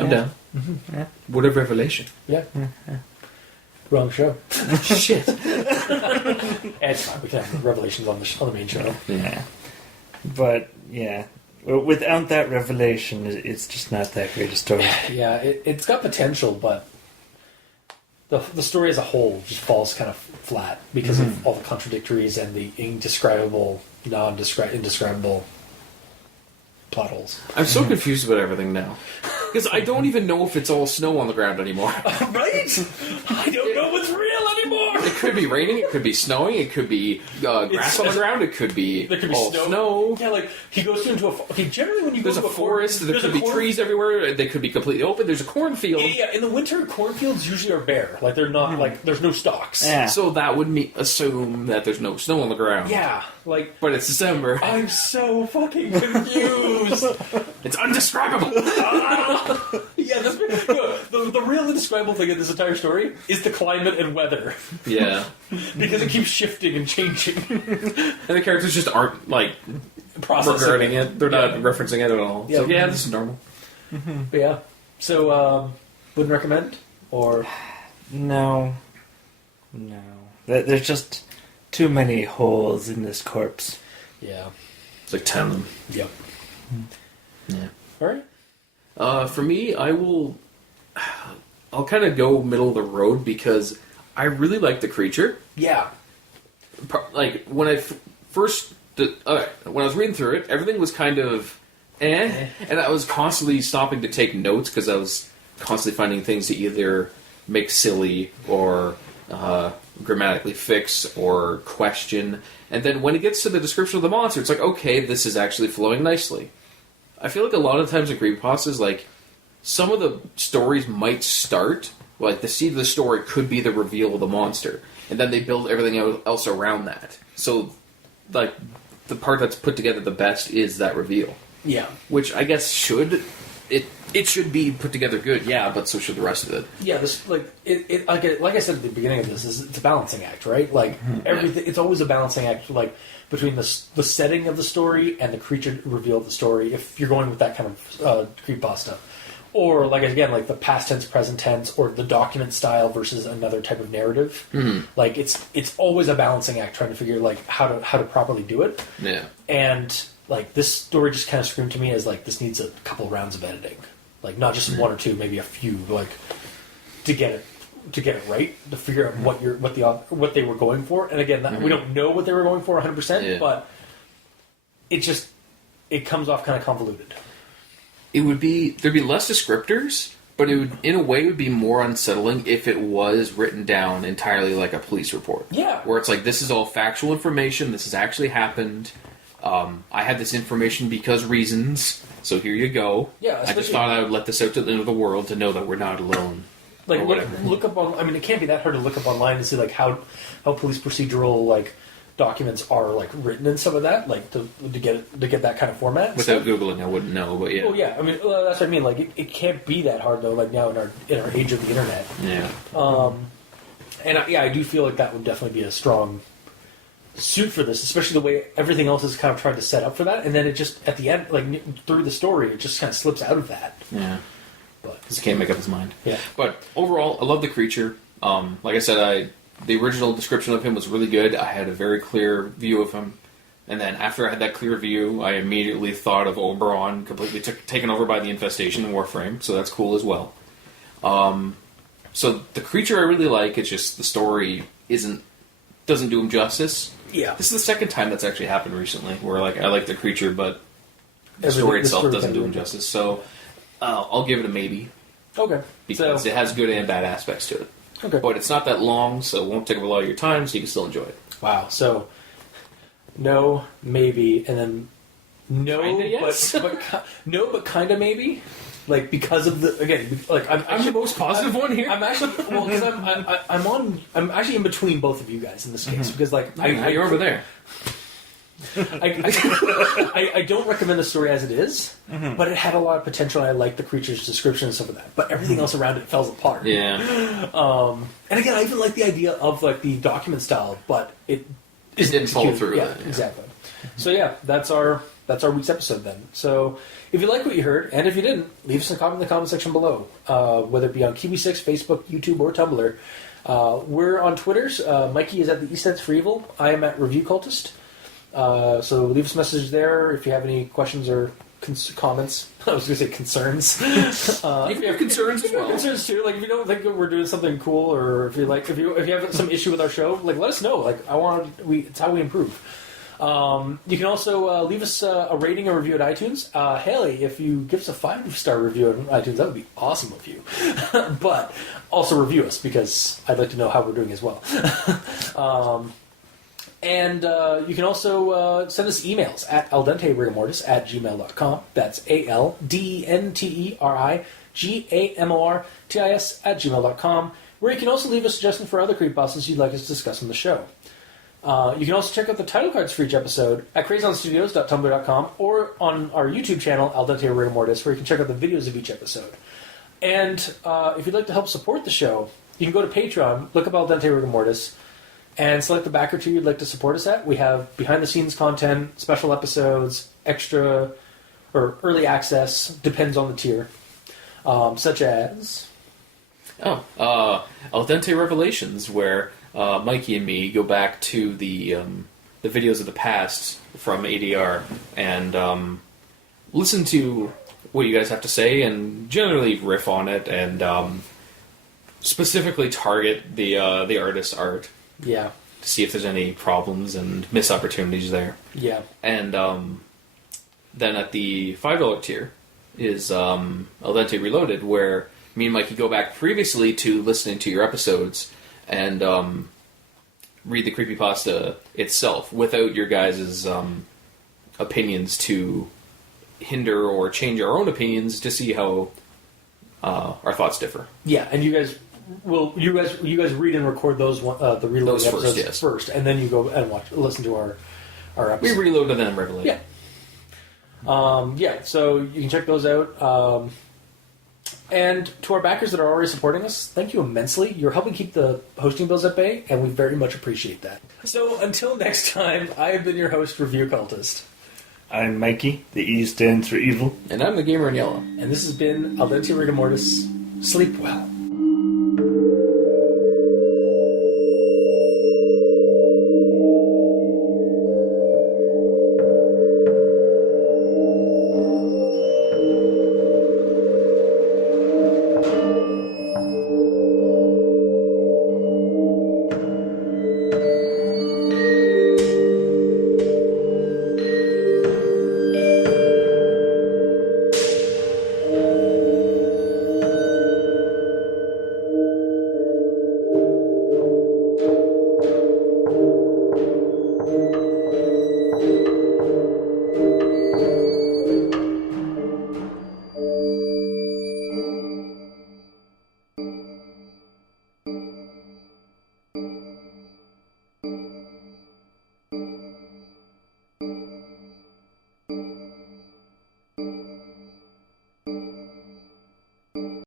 I'm down. Mm-hmm. Yeah. What a revelation. Yeah. Wrong show. Shit. It's fine. We can have revelations on the main show. Yeah. But yeah, without that revelation, it's just not that great a story. Yeah, it's got potential, but the story as a whole just falls kind of flat because of all the contradictories and the indescribable, indescribable plot holes. I'm so confused about everything now. Because I don't even know if it's all snow on the ground anymore. Right? I don't know what's real anymore. It could be raining, it could be snowing, it could be grass on the ground, it could be There could be all snow. Yeah, like he goes into a. Okay, generally when you There's go to a forest, there could be trees everywhere, they could be completely open, there's a cornfield. Yeah. In the winter, cornfields usually are bare. Like they're not like there's no stalks. Yeah. So that would assume that there's no snow on the ground. Yeah, like But it's December. I'm so fucking confused. It's undescribable. Yeah, the real indescribable thing in this entire story is the climate and weather. Yeah. Because it keeps shifting and changing. And the characters just aren't, like, Processing regarding it. They're not referencing it at all. Yeah. So, yeah, this is normal. But yeah. So, wouldn't recommend? Or... No. There's just too many holes in this corpse. Yeah. It's like 10 of them. Yep. Yeah. Alright. For me, I'll kind of go middle of the road because I really like the creature. Yeah. Like, when I first... when I was reading through it, everything was kind of and I was constantly stopping to take notes because I was constantly finding things to either make silly or grammatically fix or question. And then when it gets to the description of the monster, it's like, okay, this is actually flowing nicely. I feel like a lot of times in creepypastas, like, some of the stories might start, like, the seed of the story could be the reveal of the monster, and then they build everything else around that. So, like, the part that's put together the best is that reveal. Yeah. Which I guess it should be put together good, yeah, but so should the rest of it. Yeah, this like I said at the beginning of this, it's a balancing act, right? Like everything, it's always a balancing act, like between the setting of the story and the creature reveal of the story. If you're going with that kind of creepypasta, or like again, like the past tense, present tense, or the document style versus another type of narrative. Like it's always a balancing act, trying to figure like how to properly do it. Yeah, and like this story just kind of screamed to me as like this needs a couple rounds of editing. Like not just one or two, maybe a few, like to get it right, to figure out what they were going for. And again, we don't know what they were going for 100%, but it comes off kind of convoluted. there'd be less descriptors, but it would, in a way, it would be more unsettling if it was written down entirely like a police report. Yeah, where it's like, this is all factual information. This has actually happened. I had this information because reasons. So here you go. Yeah, I just thought I would let this out to the end of the world to know that we're not alone. Like look up on. I mean, it can't be that hard to look up online to see like how police procedural like documents are like written and some of that, like to get that kind of format. Without Googling, I wouldn't know, but yeah. Oh yeah, I mean that's what I mean. Like it can't be that hard though. Like now in our age of the internet. Yeah. And I do feel like that would definitely be a strong suit for this, especially the way everything else is kind of tried to set up for that, and then it just at the end, like through the story, it just kind of slips out of that. Yeah. But Because he can't make up his mind. Yeah. But overall, I love the creature. Like I said, the original description of him was really good. I had a very clear view of him. And then after I had that clear view, I immediately thought of Oberon, completely taken over by the infestation in Warframe, so that's cool as well. So the creature I really like, it's just the story doesn't do him justice. yeah, This is the second time that's actually happened recently, where like I like the creature, but the story itself doesn't do him justice. So I'll give it a maybe. Okay. Because it has good and bad aspects to it. Okay. But it's not that long, so it won't take up a lot of your time, so you can still enjoy it. Wow. So no, maybe, and then no, Kinda yes. but kind of maybe. Like because of I'm the most positive one here. I'm actually because I'm actually in between both of you guys in this case because like You're over there. I don't recommend the story as it is, but it had a lot of potential. And I liked the creature's description and stuff of that, but everything else around it fell apart. Yeah. And again, I even like the idea of like the document style, but it didn't follow executed. through. Yeah, with it, exactly. So yeah, that's our week's episode then. So if you like what you heard, and if you didn't, leave us a comment in the comment section below, whether it be on Kiwi6, Facebook, YouTube, or Tumblr. We're on Twitters. Mikey is at the East Ends for Evil. I am at Review Cultist. So leave us a message there if you have any questions or comments. I was going to say concerns. You can have concerns as well. Concerns too. Like if you don't think that we're doing something cool, or if you have some issue with our show, like let us know. Like it's how we improve. You can also leave us a rating or review at iTunes. Haley, if you give us a 5-star review on iTunes, that would be awesome of you. But also review us because I'd like to know how we're doing as well. And you can also send us emails at aldenterigamortis@gmail.com. That's ALDENTERIGAMORTIS@gmail.com, where you can also leave a suggestion for other creepypastas you'd like us to discuss on the show. You can also check out the title cards for each episode at crazonstudios.tumblr.com or on our YouTube channel, Al Dente Rigor Mortis, where you can check out the videos of each episode. And if you'd like to help support the show, you can go to Patreon, look up Al Dente Rigor Mortis, and select the backer tier you'd like to support us at. We have behind-the-scenes content, special episodes, extra or early access, depends on the tier, such as... Al Dente Revelations, where Mikey and me go back to the videos of the past from ADR and listen to what you guys have to say and generally riff on it and specifically target the artist's art. Yeah. To see if there's any problems and missed opportunities there. Yeah. And then at the $5 tier is Al Dente Reloaded, where me and Mikey go back previously to listening to your episodes and read the creepypasta itself without your guys' opinions to hinder or change our own opinions to see how our thoughts differ. Yeah, and you guys read and record those the reloaded episodes first, and then you go and listen to our episodes. We reload and then regulate. Yeah. So you can check those out. And to our backers that are already supporting us, thank you immensely. You're helping keep the hosting bills at bay, and we very much appreciate that. So until next time, I have been your host, Review Cultist. I'm Mikey, the E stands for evil. And I'm the gamer in yellow. And this has been Al Dente Rigor Mortis. Sleep well. you.